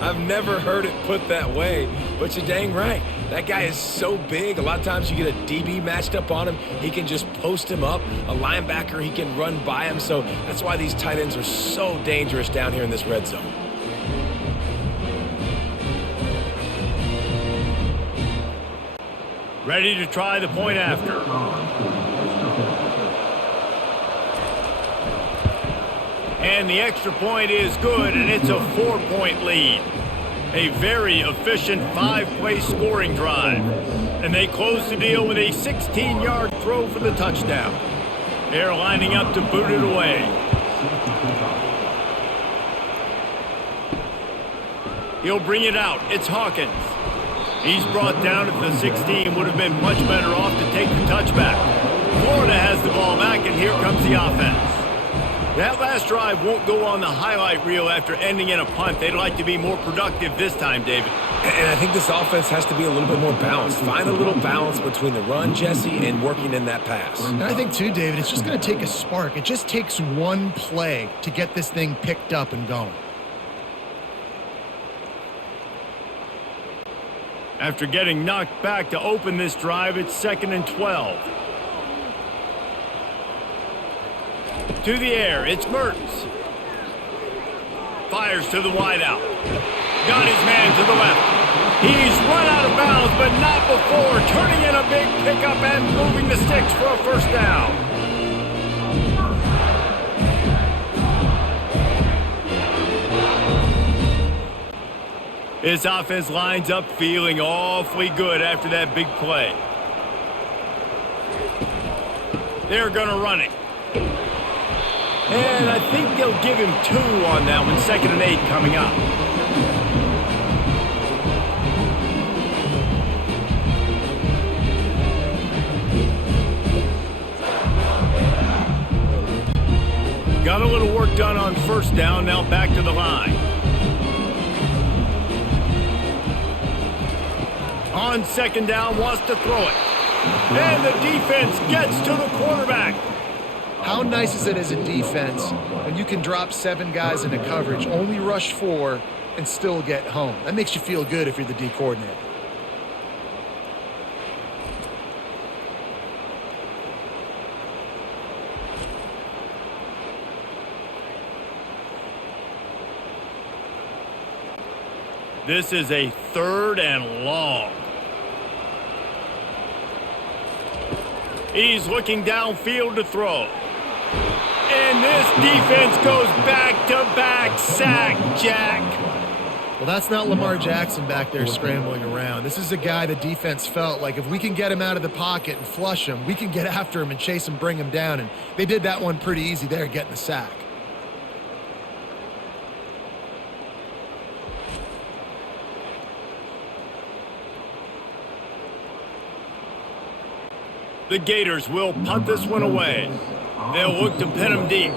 I've never heard it put that way, but you're dang right. That guy is so big. A lot of times you get a DB matched up on him. He can just post him up. A linebacker, he can run by him. So that's why these tight ends are so dangerous down here in this red zone. Ready to try the point after. And the extra point is good, and it's a 4-point lead. A very efficient 5-play scoring drive. And they close the deal with a 16-yard throw for the touchdown. They're lining up to boot it away. He'll bring it out. It's Hawkins. He's brought down at the 16. Would have been much better off to take the touchback. Florida has the ball back, and here comes the offense. That last drive won't go on the highlight reel after ending in a punt. They'd like to be more productive this time, David. And I think this offense has to be a little bit more balanced. Find a little balance between the run, Jesse, and working in that pass. And I think, too, David, it's just going to take a spark. It just takes one play to get this thing picked up and going. After getting knocked back to open this drive, it's 2nd and 12. To the air, it's Mertz. Fires to the wideout. Got his man to the left. He's run out of bounds, but not before turning in a big pickup and moving the sticks for a first down. His offense lines up feeling awfully good after that big play. They're going to run it. And I think they'll give him 2 on that one. 2nd and 8 coming up. Got a little work done on first down. Now back to the line. On 2nd down, wants to throw it. And the defense gets to the quarterback. How nice is it as a defense when you can drop 7 guys into coverage, only rush 4, and still get home? That makes you feel good if you're the D coordinator. This is a 3rd and long. He's looking downfield to throw. And this defense goes back-to-back sack, Jack. Well, that's not Lamar Jackson back there scrambling around. This is a guy the defense felt like if we can get him out of the pocket and flush him, we can get after him and chase him, bring him down. And they did that one pretty easy there, getting the sack. The Gators will punt this one away. They'll look to pin him deep.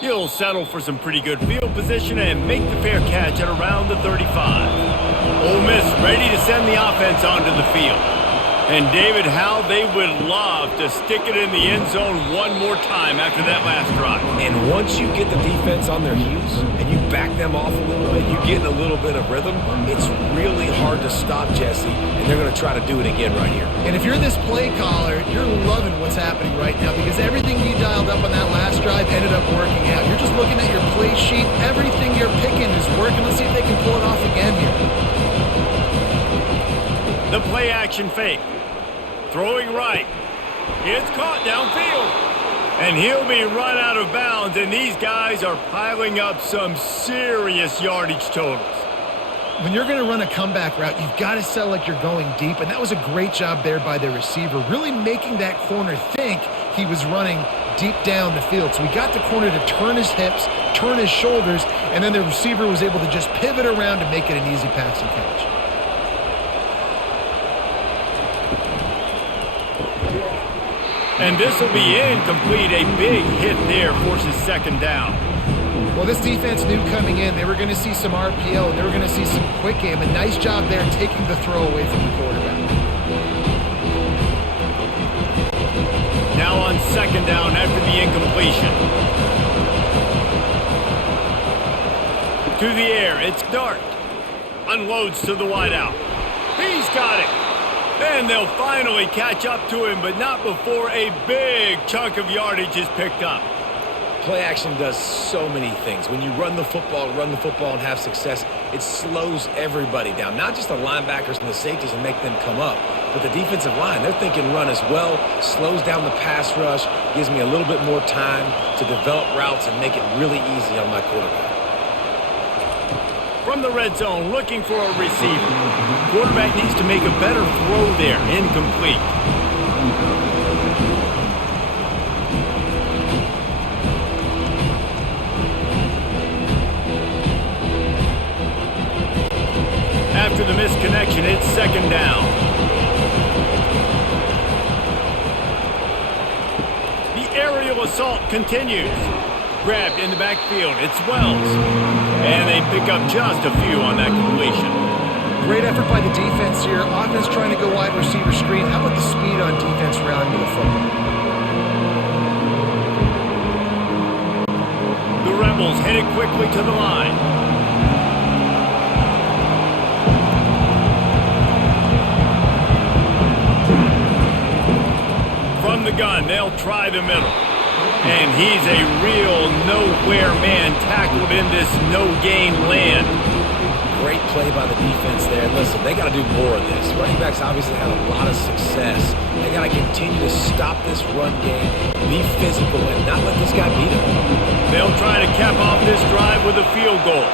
He'll settle for some pretty good field position and make the fair catch at around the 35. Ole Miss ready to send the offense onto the field. And David, how they would love to stick it in the end zone one more time after that last drive. And once you get the defense on their heels and you back them off a little bit, you get a little bit of rhythm, it's really hard to stop, Jesse, and they're going to try to do it again right here. And if you're this play caller, you're loving what's happening right now because everything you dialed up on that last drive ended up working out. You're just looking at your play sheet. Everything you're picking is working. Let's see if they can pull it off again here. The play action fake. Throwing right. It's caught downfield. And he'll be run out of bounds, and these guys are piling up some serious yardage totals. When you're going to run a comeback route, you've got to sell like you're going deep, and that was a great job there by the receiver, really making that corner think he was running deep down the field. So we got the corner to turn his hips, turn his shoulders, and then the receiver was able to just pivot around and make it an easy pass and catch. And this will be incomplete. A big hit there forces second down. Well, this defense knew coming in they were going to see some RPO, and they were going to see some quick game. A nice job there taking the throw away from the quarterback. Now on second down after the incompletion. To the air, it's Dart. Unloads to the wideout. He's got it. And they'll finally catch up to him, but not before a big chunk of yardage is picked up. Play action does so many things. When you run the football and have success, it slows everybody down. Not just the linebackers and the safeties and make them come up, but the defensive line. They're thinking run as well, slows down the pass rush, gives me a little bit more time to develop routes and make it really easy on my quarterback. From the red zone, looking for a receiver. Quarterback needs to make a better throw there. Incomplete. After the misconnection, it's second down. The aerial assault continues. Grabbed in the backfield, it's Wells. And they pick up just a few on that completion. Great effort by the defense here. Offense trying to go wide receiver screen. How about the speed on defense rounding to the football? The Rebels headed quickly to the line. From the gun, they'll try the middle. And he's a real nowhere man tackled in this no-gain land. Great play by the defense there. Listen, they got to do more of this. Running backs obviously had a lot of success. They got to continue to stop this run game, be physical, and not let this guy beat them. They'll try to cap off this drive with a field goal.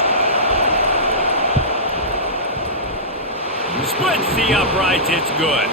Splits the uprights, it's good.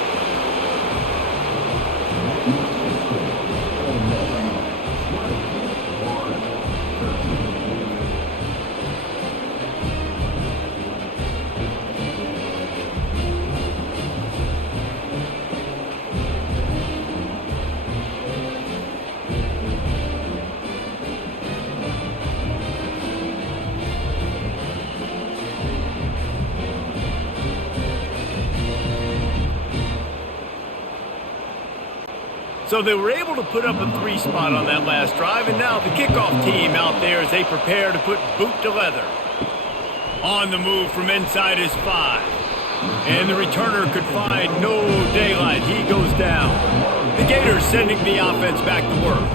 So they were able to put up a 3 spot on that last drive, and now the kickoff team out there as they prepare to put boot to leather. On the move from inside his 5. And the returner could find no daylight. He goes down. The Gators sending the offense back to work.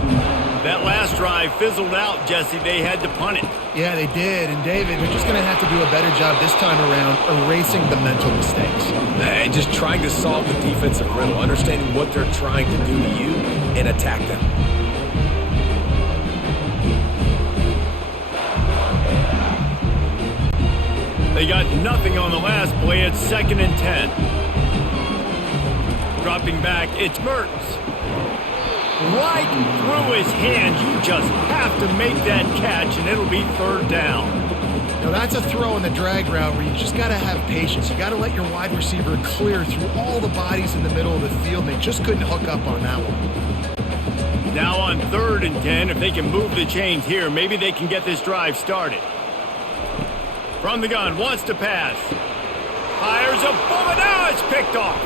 That last drive fizzled out, Jesse. They had to punt it. Yeah, they did. And, David, they're just going to have to do a better job this time around erasing the mental mistakes. And just trying to solve the defensive riddle, understanding what they're trying to do to you and attack them. They got nothing on the last play. It's 2nd and 10. Dropping back, it's Mertz. Right through his hands. You just have to make that catch, and it'll be 3rd down. Now, that's a throw in the drag route where you just got to have patience. You got to let your wide receiver clear through all the bodies in the middle of the field. They just couldn't hook up on that one. Now on 3rd and 10, if they can move the chains here, maybe they can get this drive started. From the gun, wants to pass. Fires a bullet. Now it's picked off.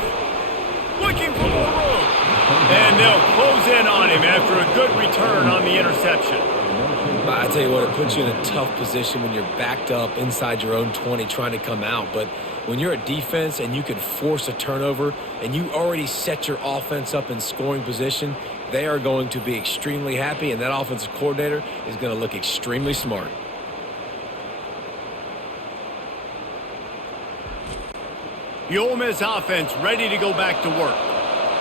Looking for more room. And they'll close in on him after a good return on the interception. I tell you what, it puts you in a tough position when you're backed up inside your own 20 trying to come out. But when you're a defense and you can force a turnover and you already set your offense up in scoring position, they are going to be extremely happy, and that offensive coordinator is going to look extremely smart. The Ole Miss offense ready to go back to work.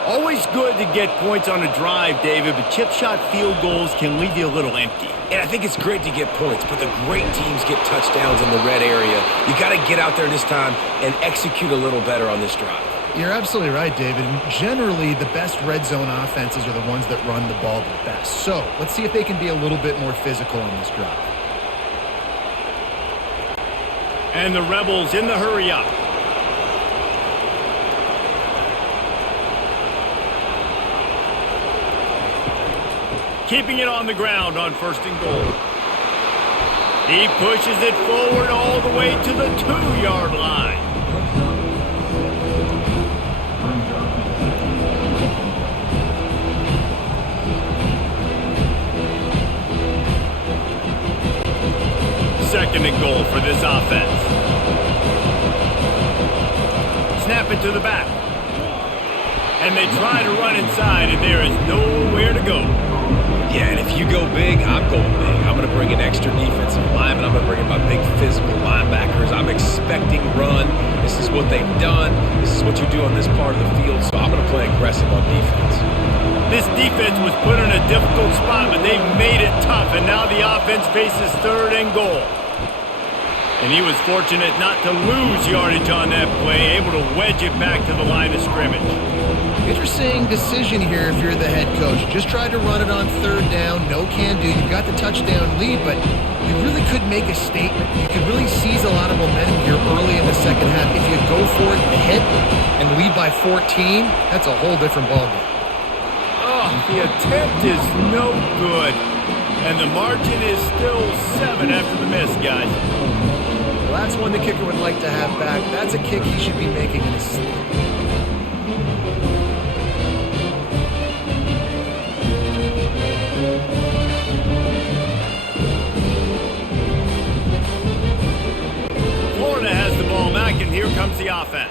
Always good to get points on a drive, David, but chip shot field goals can leave you a little empty. And I think it's great to get points, but the great teams get touchdowns in the red area. You got to get out there this time and execute a little better on this drive. You're absolutely right, David. And generally, the best red zone offenses are the ones that run the ball the best. So let's see if they can be a little bit more physical on this drive. And the Rebels in the hurry up. keeping it on the ground on 1st and goal. He pushes it forward all the way to the 2-yard line. Second and goal for this offense. Snap it to the back. And they try to run inside, and there is nowhere to go. Yeah, and if you go big, I'm going big. I'm going to bring an extra defensive lineman. I'm going to bring in my big physical linebackers. I'm expecting run. This is what they've done. This is what you do on this part of the field, so I'm going to play aggressive on defense. This defense was put in a difficult spot, but they've made it tough, and now the offense faces 3rd and goal. And he was fortunate not to lose yardage on that play, able to wedge it back to the line of scrimmage. Interesting decision here if you're the head coach. Just tried to run it on 3rd down. No can do. You've got the touchdown lead, but you really could make a statement. You could really seize a lot of momentum here early in the second half. If you go for it and hit and lead by 14, that's a whole different ballgame. Oh, the attempt is no good. And the margin is still 7 after the miss, guys. Well, that's one the kicker would like to have back. That's a kick he should be making in his sleep. Florida has the ball back, and here comes the offense.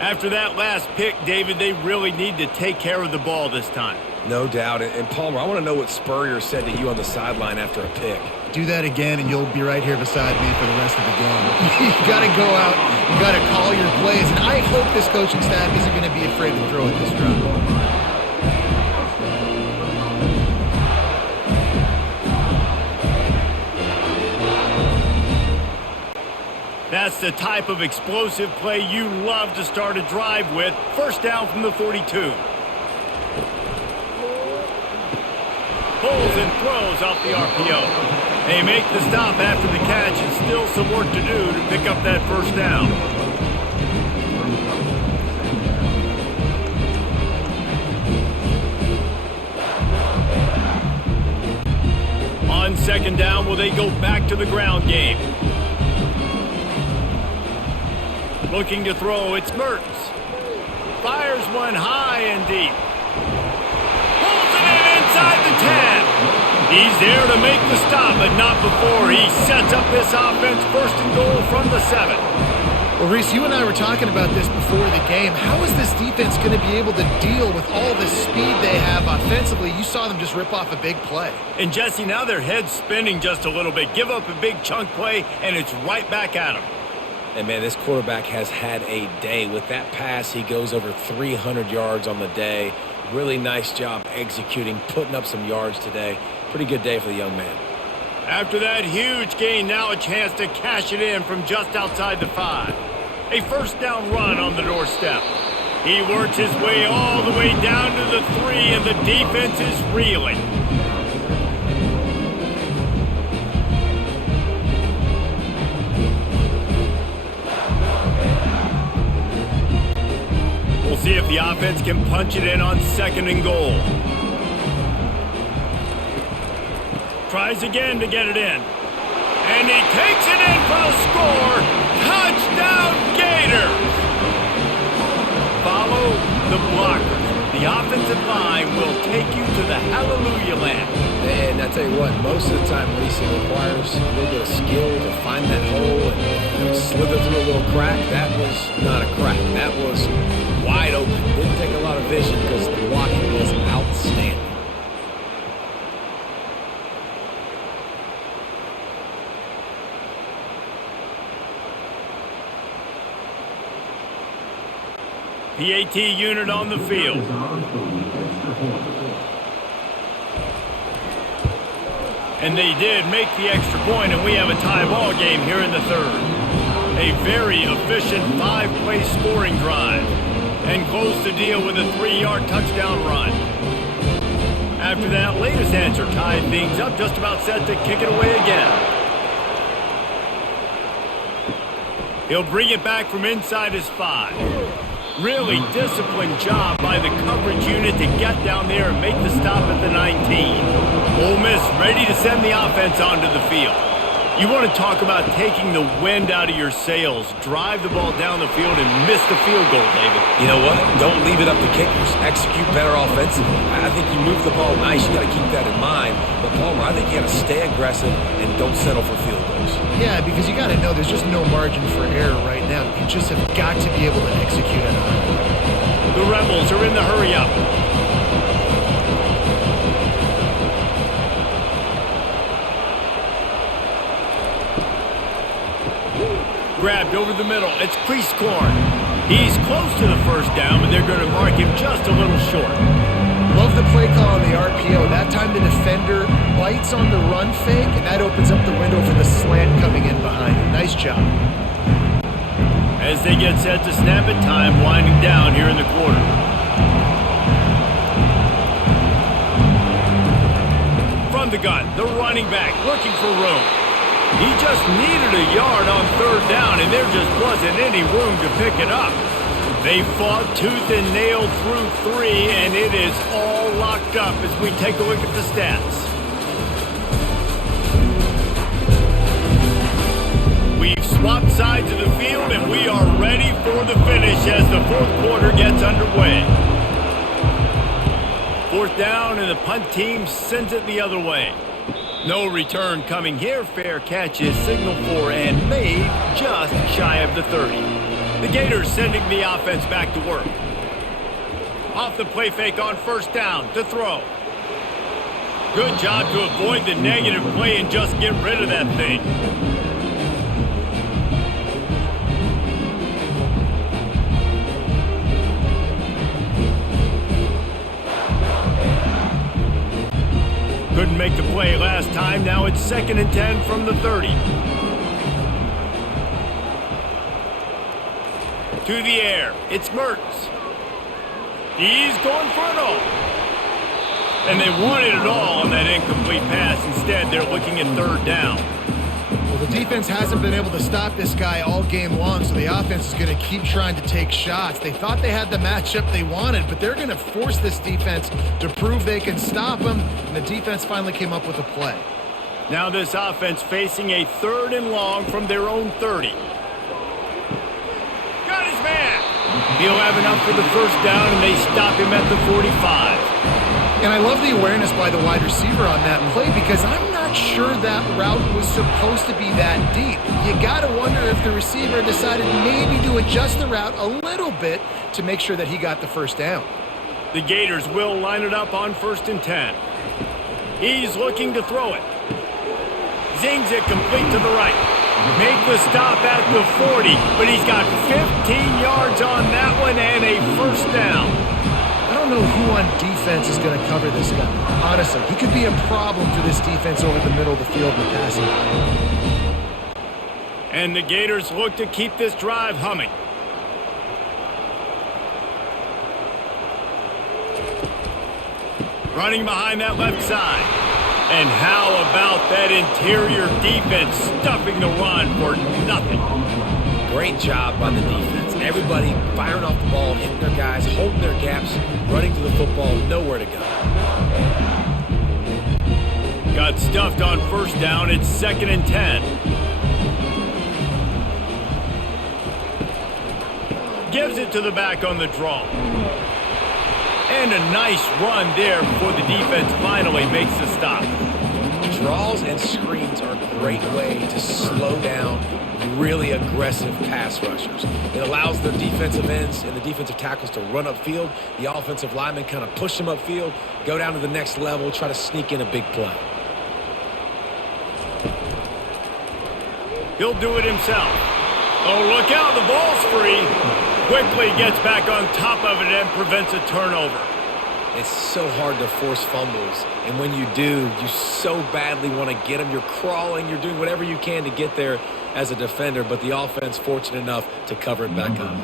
After that last pick, David, they really need to take care of the ball this time. No doubt. And Palmer, I want to know what Spurrier said to you on the sideline after a pick. Do that again, and you'll be right here beside me for the rest of the game. You got to go out. You got to call your plays. And I hope this coaching staff isn't going to be afraid to throw at this drive. That's the type of explosive play you love to start a drive with. 1st down from the 42. Pulls and throws off the RPO. They make the stop after the catch, and still some work to do to pick up that 1st down. On 2nd down, will they go back to the ground game? Looking to throw, it's Mertens. Fires one high and deep. Pulls it in inside the 10. He's there to make the stop, but not before he sets up this offense 1st and goal from the 7. Well, Reese, you and I were talking about this before the game. How is this defense going to be able to deal with all the speed they have offensively? You saw them just rip off a big play. And, Jesse, now their head's spinning just a little bit. Give up a big chunk play, and it's right back at them. And, man, this quarterback has had a day. With that pass, he goes over 300 yards on the day. Really nice job executing, putting up some yards today. Pretty good day for the young man. After that huge gain, now a chance to cash it in from just outside the 5. A 1st down run on the doorstep. He works his way all the way down to the 3, and the defense is reeling. We'll see if the offense can punch it in on 2nd and goal. Tries again to get it in. And he takes it in for the score. Touchdown, Gators! Follow the blockers. The offensive line will take you to the hallelujah land. And I tell you what, most of the time, Reese, it requires a little bit of skill to find that hole and slither through a little crack. That was not a crack. That was wide open. Didn't take a lot of vision because the blocking was outstanding. PAT unit on the field. And they did make the extra point, and we have a tie ball game here in the 3rd. A very efficient 5-play scoring drive. And close the deal with a 3-yard touchdown run. After that latest answer tied things up, just about set to kick it away again. He'll bring it back from inside his 5. Really disciplined job by the coverage unit to get down there and make the stop at the 19. Ole Miss ready to send the offense onto the field. You want to talk about taking the wind out of your sails. Drive the ball down the field and miss the field goal, David. You know what? Don't leave it up to kickers. Execute better offensively. I think you move the ball nice. You got to keep that in mind. But, Palmer, I think you got to stay aggressive and don't settle for field goals. Yeah, because you got to know there's just no margin for error right now. You just have got to be able to execute it. The Rebels are in the hurry-up. Grabbed over the middle. It's Corn. He's close to the first down, but they're going to mark him just a little short. Love the play call on the RPO. That time the defender bites on the run fake, and that opens up the window for the slant coming in behind him. Nice job. As they get set to snap it, time winding down here in the quarter. From the gun, the running back looking for room. He just needed a yard on third down, and there just wasn't any room to pick it up. They fought tooth and nail through 3, and it is all locked up as we take a look at the stats. We've swapped sides of the field, and we are ready for the finish as the fourth quarter gets underway. Fourth down, and the punt team sends it the other way. No return coming here. Fair catch is signaled for and made just shy of the 30. The Gators sending the offense back to work. Off the play fake on first down to throw. Good job to avoid the negative play and just get rid of that thing. Couldn't make the play last time. Now it's 2nd and 10 from the 30. To the air. It's Mertz. He's going for it all. And they wanted it all on that incomplete pass. Instead, they're looking at third down. Well, the defense hasn't been able to stop this guy all game long, so the offense is going to keep trying to take shots. They thought they had the matchup they wanted, but they're going to force this defense to prove they can stop him, and the defense finally came up with a play. Now this offense facing a 3rd and long from their own 30. Got his man! He'll have enough for the first down, and they stop him at the 45. And I love the awareness by the wide receiver on that play because I'm not sure that route was supposed to be that deep. You got to wonder if the receiver decided maybe to adjust the route a little bit to make sure that he got the first down. The Gators will line it up on 1st and 10. He's looking to throw it. Zings it complete to the right. Make the stop at the 40, but he's got 15 yards on that one and a first down. I don't know who on defense is going to cover this guy. Honestly, he could be a problem for this defense over the middle of the field in the passing. And the Gators look to keep this drive humming. Running behind that left side. And how about that interior defense stuffing the run for nothing? Great job by the defense. Everybody firing off the ball, hitting their guys, holding their gaps, running to the football, nowhere to go. Got stuffed on first down. It's 2nd and 10. Gives it to the back on the draw. And a nice run there before the defense finally makes the stop. Draws and screens are a great way to slow down really aggressive pass rushers. It allows the defensive ends and the defensive tackles to run upfield. The offensive linemen kind of push them upfield, go down to the next level, try to sneak in a big play. He'll do it himself. Oh, look out, the ball's free. Quickly gets back on top of it and prevents a turnover. It's so hard to force fumbles, and when you do, you so badly want to get them. You're crawling, you're doing whatever you can to get there as a defender, but the offense fortunate enough to cover it back up.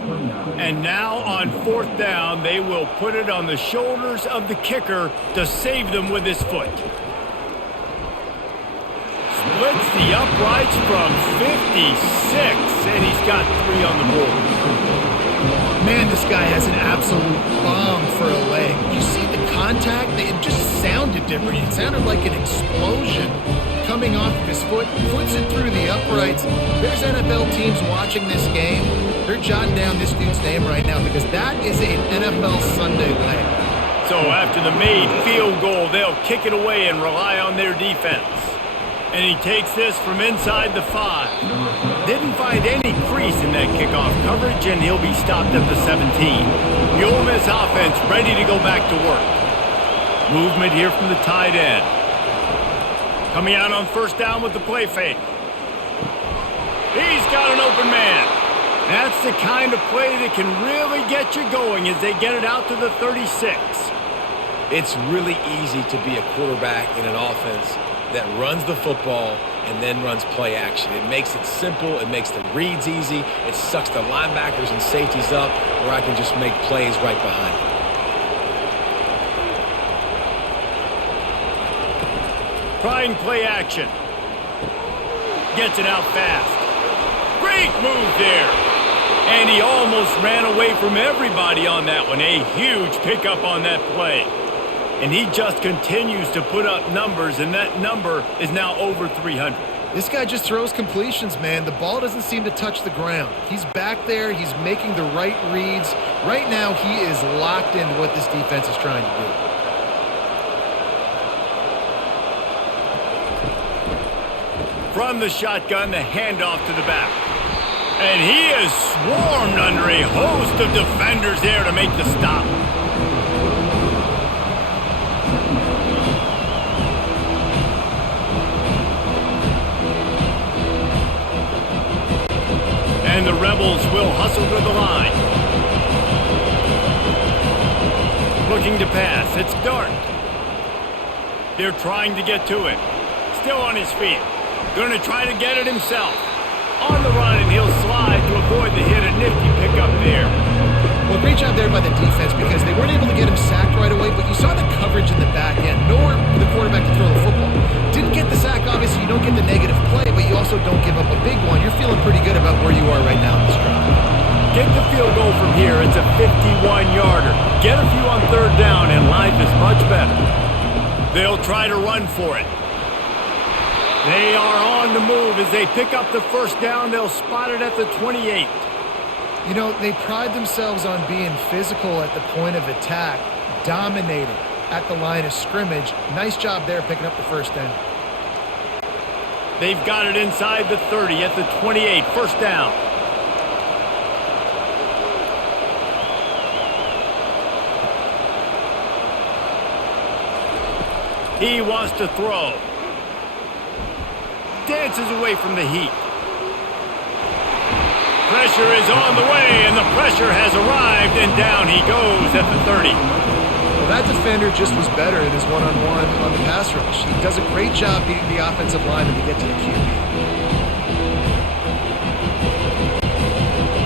And now on 4th down, they will put it on the shoulders of the kicker to save them with his foot. Splits the uprights from 56, and he's got 3 on the board. Man, this guy has an absolute bomb for a leg. You see the contact? It just sounded different. It sounded like an explosion coming off of his foot. Puts it through the uprights. There's NFL teams watching this game. They're jotting down this dude's name right now because that is an NFL Sunday leg. So after the made field goal, they'll kick it away and rely on their defense. And he takes this from inside the 5. Didn't find any crease in that kickoff coverage, and he'll be stopped at the 17. The Ole Miss offense ready to go back to work. Movement here from the tight end. Coming out on first down with the play fake. He's got an open man. That's the kind of play that can really get you going as they get it out to the 36. It's really easy to be a quarterback in an offense that runs the football and then runs play action. It makes it simple. It makes the reads easy. It sucks the linebackers and safeties up where I can just make plays right behind it. Trying play action. Gets it out fast. Great move there. And he almost ran away from everybody on that one. A huge pickup on that play. And he just continues to put up numbers, and that number is now over 300. This guy just throws completions, man. The ball doesn't seem to touch the ground. He's back there. He's making the right reads. Right now, he is locked into what this defense is trying to do. From the shotgun, the handoff to the back. And he is swarmed under a host of defenders there to make the stop. And the Rebels will hustle to the line. Looking to pass. It's Dart. They're trying to get to it. Still on his feet. Going to try to get it himself. On the run, and he'll slide to avoid the hit. A nifty pickup there. Well, great job there by the defense because they weren't able to get him sacked right away, but you saw the coverage in the back end. Nowhere for the quarterback to throw the football. Didn't get the sack, obviously. You don't get the negative play, but you also don't give up a big one. You're feeling pretty good about where you are right now in this drive. Get the field goal from here. It's a 51-yarder. Get a few on third down, and life is much better. They'll try to run for it. They are on the move as they pick up the first down. They'll spot it at the 28. You know, they pride themselves on being physical at the point of attack, dominating at the line of scrimmage. Nice job there picking up the first down. They've got it inside the 30 at the 28. First down. He wants to throw. Dances away from the heat. Pressure is on the way, and the pressure has arrived, and down he goes at the 30. Well, that defender just was better in his one-on-one on the pass rush. He does a great job beating the offensive lineman to get to the QB.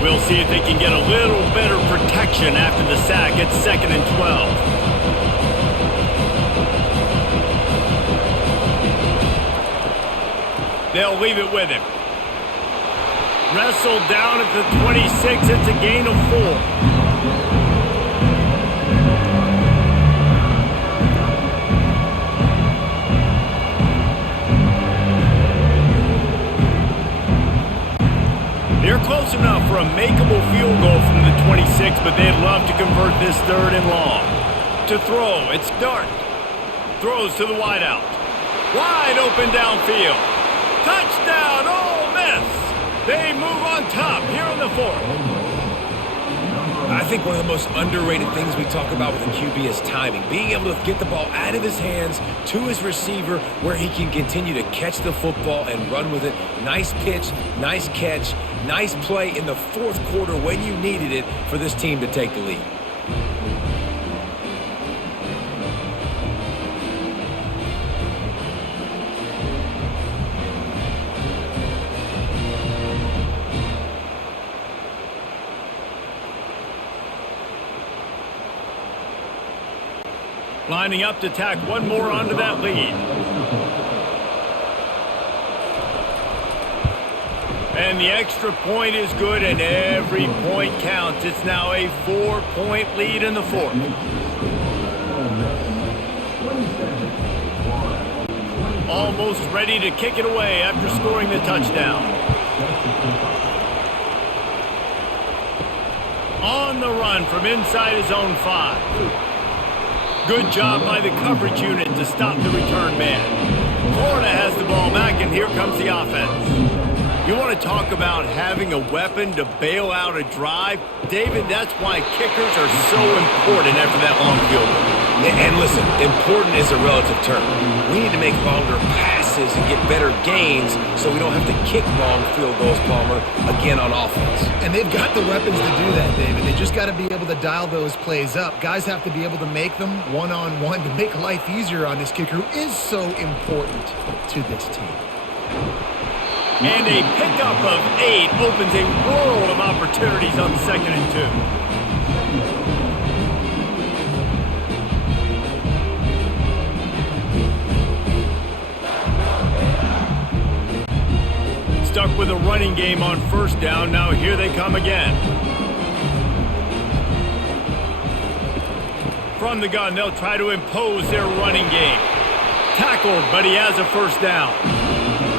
We'll see if they can get a little better protection after the sack. It's 2nd and 12. They'll leave it with him. Wrestled down at the 26. It's a gain of 4. They're close enough for a makeable field goal from the 26, but they'd love to convert this 3rd and long. To throw, it's Dart. Throws to the wideout. Wide open downfield. Touchdown, Ole Miss! They move on top here in the 4th. I think one of the most underrated things we talk about with a QB is timing. Being able to get the ball out of his hands to his receiver where he can continue to catch the football and run with it. Nice pitch, nice catch, nice play in the 4th quarter when you needed it for this team to take the lead. Lining up to tack one more onto that lead. And the extra point is good, and every point counts. It's now a 4-point lead in the fourth. Almost ready to kick it away after scoring the touchdown. On the run from inside his own 5. Good job by the coverage unit to stop the return man. Florida has the ball back, and here comes the offense. You want to talk about having a weapon to bail out a drive? David, that's why kickers are so important after that long field goal. And listen, important is a relative term. We need to make longer passes and get better gains so we don't have to kick long field goals, Palmer, again on offense. And they've got the weapons to do that, David. They just got to be able to dial those plays up. Guys have to be able to make them one-on-one to make life easier on this kicker who is so important to this team. And a pickup of 8 opens a world of opportunities on 2nd and 2. Stuck with a running game on 1st down. Now here they come again. From the gun, they'll try to impose their running game. Tackled, but he has a 1st down.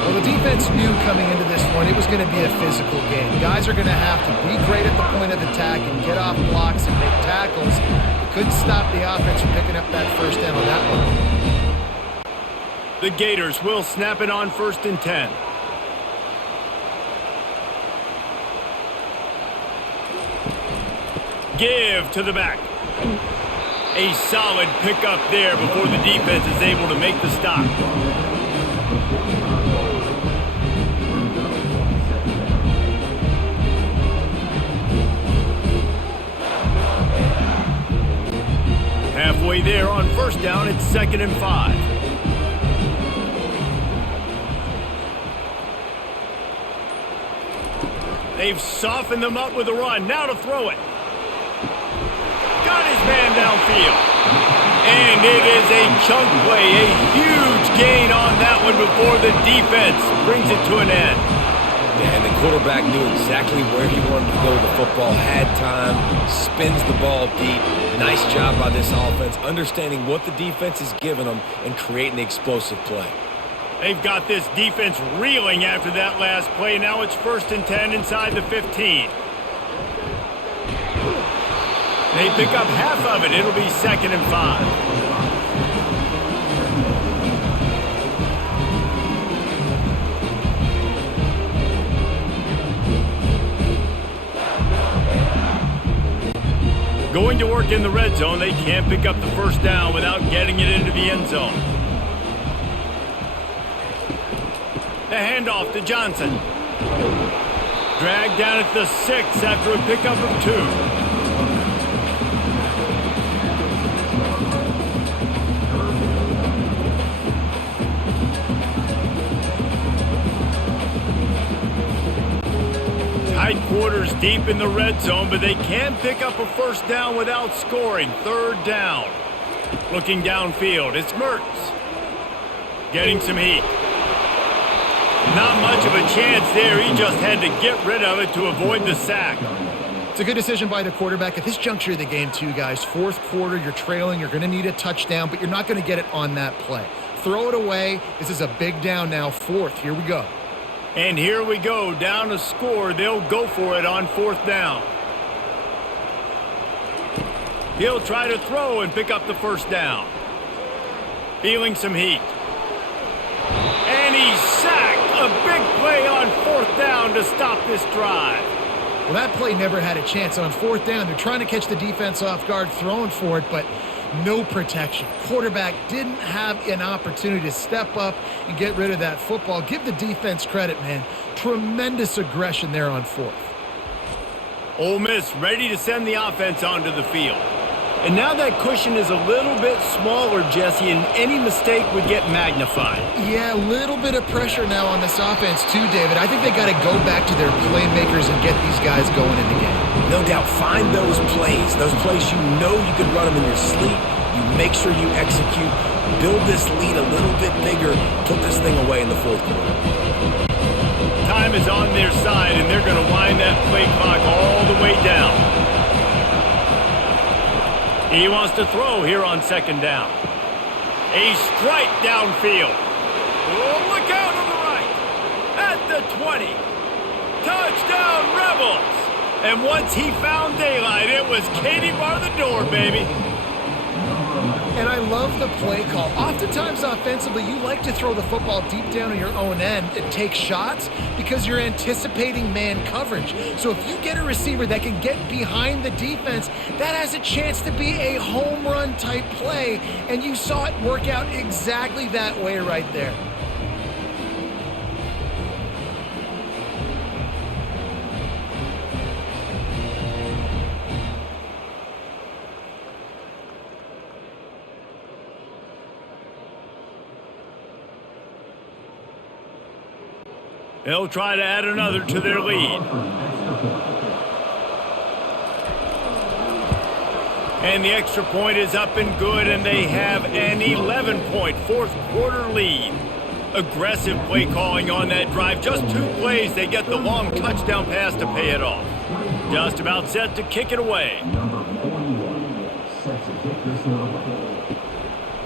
Well, the defense knew coming into this one it was going to be a physical game. Guys are going to have to be great at the point of attack and get off blocks and make tackles. They couldn't stop the offense from picking up that 1st down on that one. The Gators will snap it on 1st and 10. Give to the back. A solid pickup there before the defense is able to make the stop. Halfway there on 1st down, it's 2nd and 5. They've softened them up with a run. Now to throw it. Got his man downfield. And it is a chunk play, a huge gain on that one before the defense brings it to an end. Yeah, and the quarterback knew exactly where he wanted to go with the football, had time, spins the ball deep. Nice job by this offense, understanding what the defense is giving them and creating the explosive play. They've got this defense reeling after that last play. Now it's 1st and 10 inside the 15. They pick up half of it. It'll be 2nd and 5. Going to work in the red zone, they can't pick up the 1st down without getting it into the end zone. The handoff to Johnson. Dragged down at the 6 after a pickup of 2. Tight quarters deep in the red zone, but they can pick up a 1st down without scoring. 3rd down. Looking downfield, it's Mertz. Getting some heat. Not much of a chance there. He just had to get rid of it to avoid the sack. It's a good decision by the quarterback. At this juncture of the game, too, guys, 4th quarter, you're trailing. You're going to need a touchdown, but you're not going to get it on that play. Throw it away. This is a big down now, 4th. Here we go. And here we go, down to score. They'll go for it on 4th down. He'll try to throw and pick up the 1st down. Feeling some heat. And he's sacked. A big play on 4th down to stop this drive. Well, that play never had a chance. On 4th down, they're trying to catch the defense off guard, throwing for it, but no protection. Quarterback didn't have an opportunity to step up and get rid of that football. Give the defense credit, man. Tremendous aggression there on 4th. Ole Miss ready to send the offense onto the field. And now that cushion is a little bit smaller, Jesse, and any mistake would get magnified. Yeah, a little bit of pressure now on this offense too, David. I think they got to go back to their playmakers and get these guys going in the game. No doubt, find those plays you know you could run them in your sleep. You make sure you execute, build this lead a little bit bigger, put this thing away in the 4th quarter. time is on their side, and they're going to wind that play clock all the way down. He wants to throw here on second down. A strike downfield. Oh, look out on the right. At the 20. Touchdown, Rebels. And once he found daylight, it was Katie bar the door, baby. And I love the play call. Oftentimes offensively, you like to throw the football deep down on your own end and take shots because you're anticipating man coverage. So if you get a receiver that can get behind the defense, that has a chance to be a home run type play. And you saw it work out exactly that way right there. They'll try to add another to their lead. And the extra point is up and good, and they have an 11-point fourth-quarter lead. Aggressive play calling on that drive. Just 2 plays, they get the long touchdown pass to pay it off. Just about set to kick it away.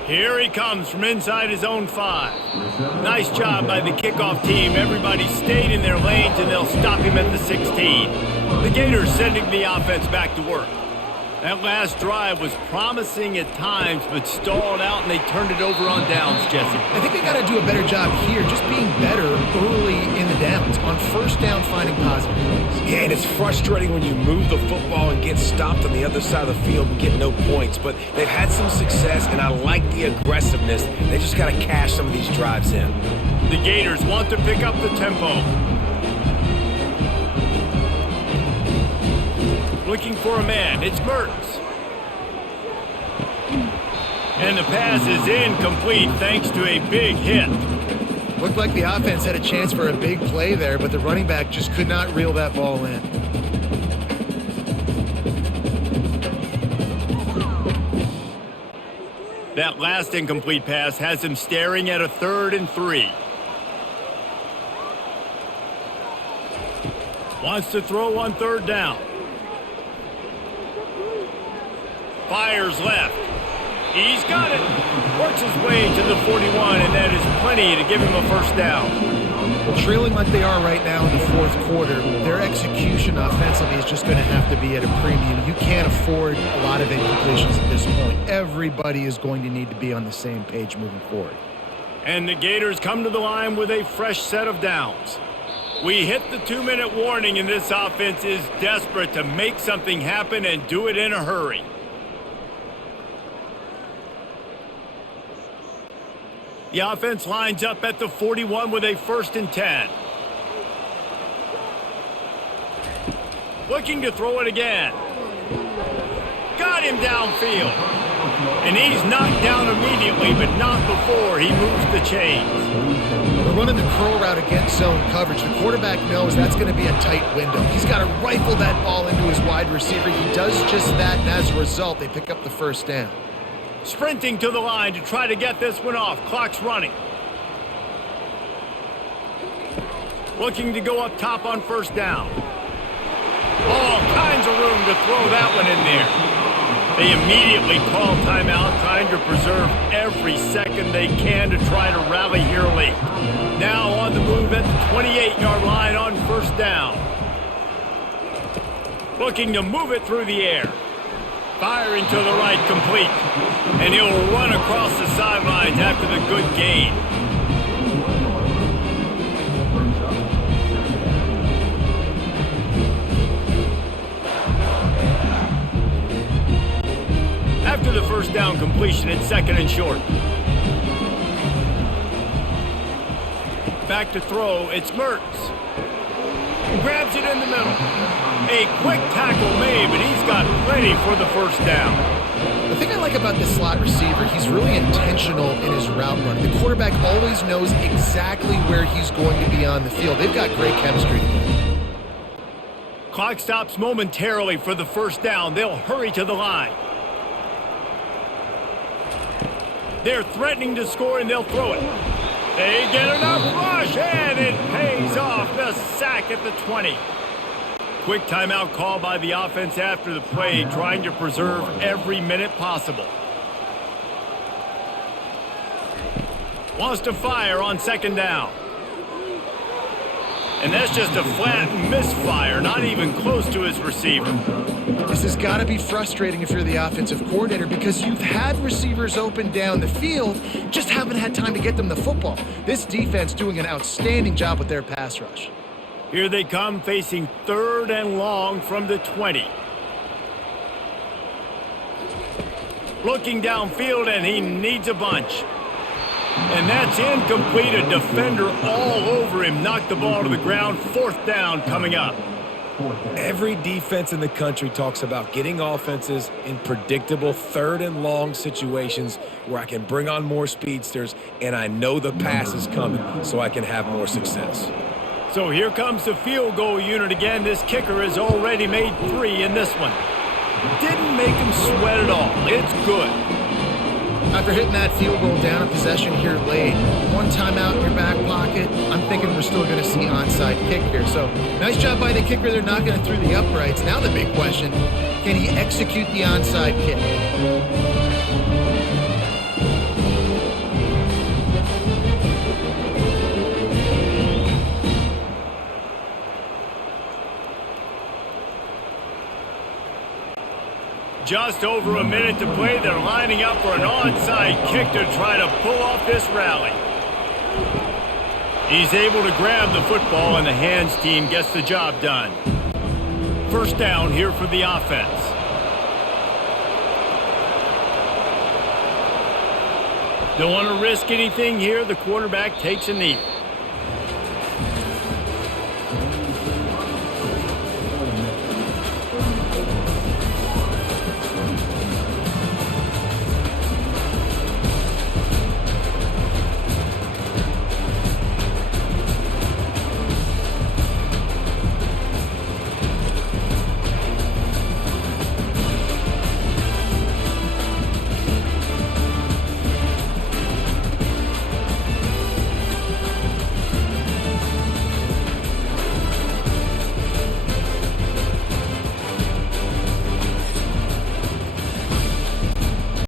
Here he comes from inside his own 5. Nice job by the kickoff team. Everybody stayed in their lanes, and they'll stop him at the 16. The Gators sending the offense back to work. That last drive was promising at times, but stalled out, and they turned it over on downs, Jesse. I think they got to do a better job here, just being better early in the downs, on first down finding positive plays. Yeah, and it's frustrating when you move the football and get stopped on the other side of the field and get no points, but they've had some success, and I like the aggressiveness. They just got to cash some of these drives in. The Gators want to pick up the tempo. Looking for a man. It's Mertens. And the pass is incomplete thanks to a big hit. Looked like the offense had a chance for a big play there, but the running back just could not reel that ball in. That last incomplete pass has him staring at a 3rd and 3. Wants to throw on 3rd down. Fires left. He's got it. Works his way to the 41, and that is plenty to give him a first down. Well, trailing like they are right now in the 4th quarter, their execution offensively is just going to have to be at a premium. You can't afford a lot of incompletions at this point. Everybody is going to need to be on the same page moving forward. And the Gators come to the line with a fresh set of downs. We hit the 2-minute warning, and this offense is desperate to make something happen and do it in a hurry. The offense lines up at the 41 with a 1st and 10. Looking to throw it again. Got him downfield. And he's knocked down immediately, but not before he moves the chains. They're running the curl route against zone coverage. The quarterback knows that's going to be a tight window. He's got to rifle that ball into his wide receiver. He does just that, and as a result, they pick up the first down. Sprinting to the line to try to get this one off. Clock's running. Looking to go up top on first down. All kinds of room to throw that one in there. They immediately call timeout, trying to preserve every second they can to try to rally here late. Now on the move at the 28-yard line on first down. Looking to move it through the air. Firing to the right, complete. And he'll run across the sidelines after the good gain. After the first down completion, it's 2nd and short. Back to throw, it's Mertens. Grabs it in the middle. A quick tackle made, but he's got plenty for the first down. The thing I like about this slot receiver, he's really intentional in his route running. The quarterback always knows exactly where he's going to be on the field. They've got great chemistry together. Clock stops momentarily for the first down. They'll hurry to the line. They're threatening to score, and they'll throw it. They get enough rush, and it pays off. The sack at the 20. Quick timeout call by the offense after the play, trying to preserve every minute possible. Wants to fire on second down. And that's just a flat misfire, not even close to his receiver. This has got to be frustrating if you're the offensive coordinator because you've had receivers open down the field, just haven't had time to get them the football. This defense doing an outstanding job with their pass rush. Here they come facing 3rd and long from the 20. Looking downfield, and he needs a bunch. And that's incomplete. A defender all over him. Knocked the ball to the ground. 4th down coming up. Every defense in the country talks about getting offenses in predictable 3rd and long situations where I can bring on more speedsters and I know the pass is coming so I can have more success. So here comes the field goal unit again. This kicker has already made 3 in this one. Didn't make him sweat at all. It's good. After hitting that field goal down a possession here late, one timeout in your back pocket, I'm thinking we're still going to see onside kick here. So nice job by the kicker. They're knocking it through the uprights. Now the big question, can he execute the onside kick? Just over a minute to play. They're lining up for an onside kick to try to pull off this rally. He's able to grab the football, and the hands team gets the job done. 1st down here for the offense. Don't want to risk anything here. The quarterback takes a knee.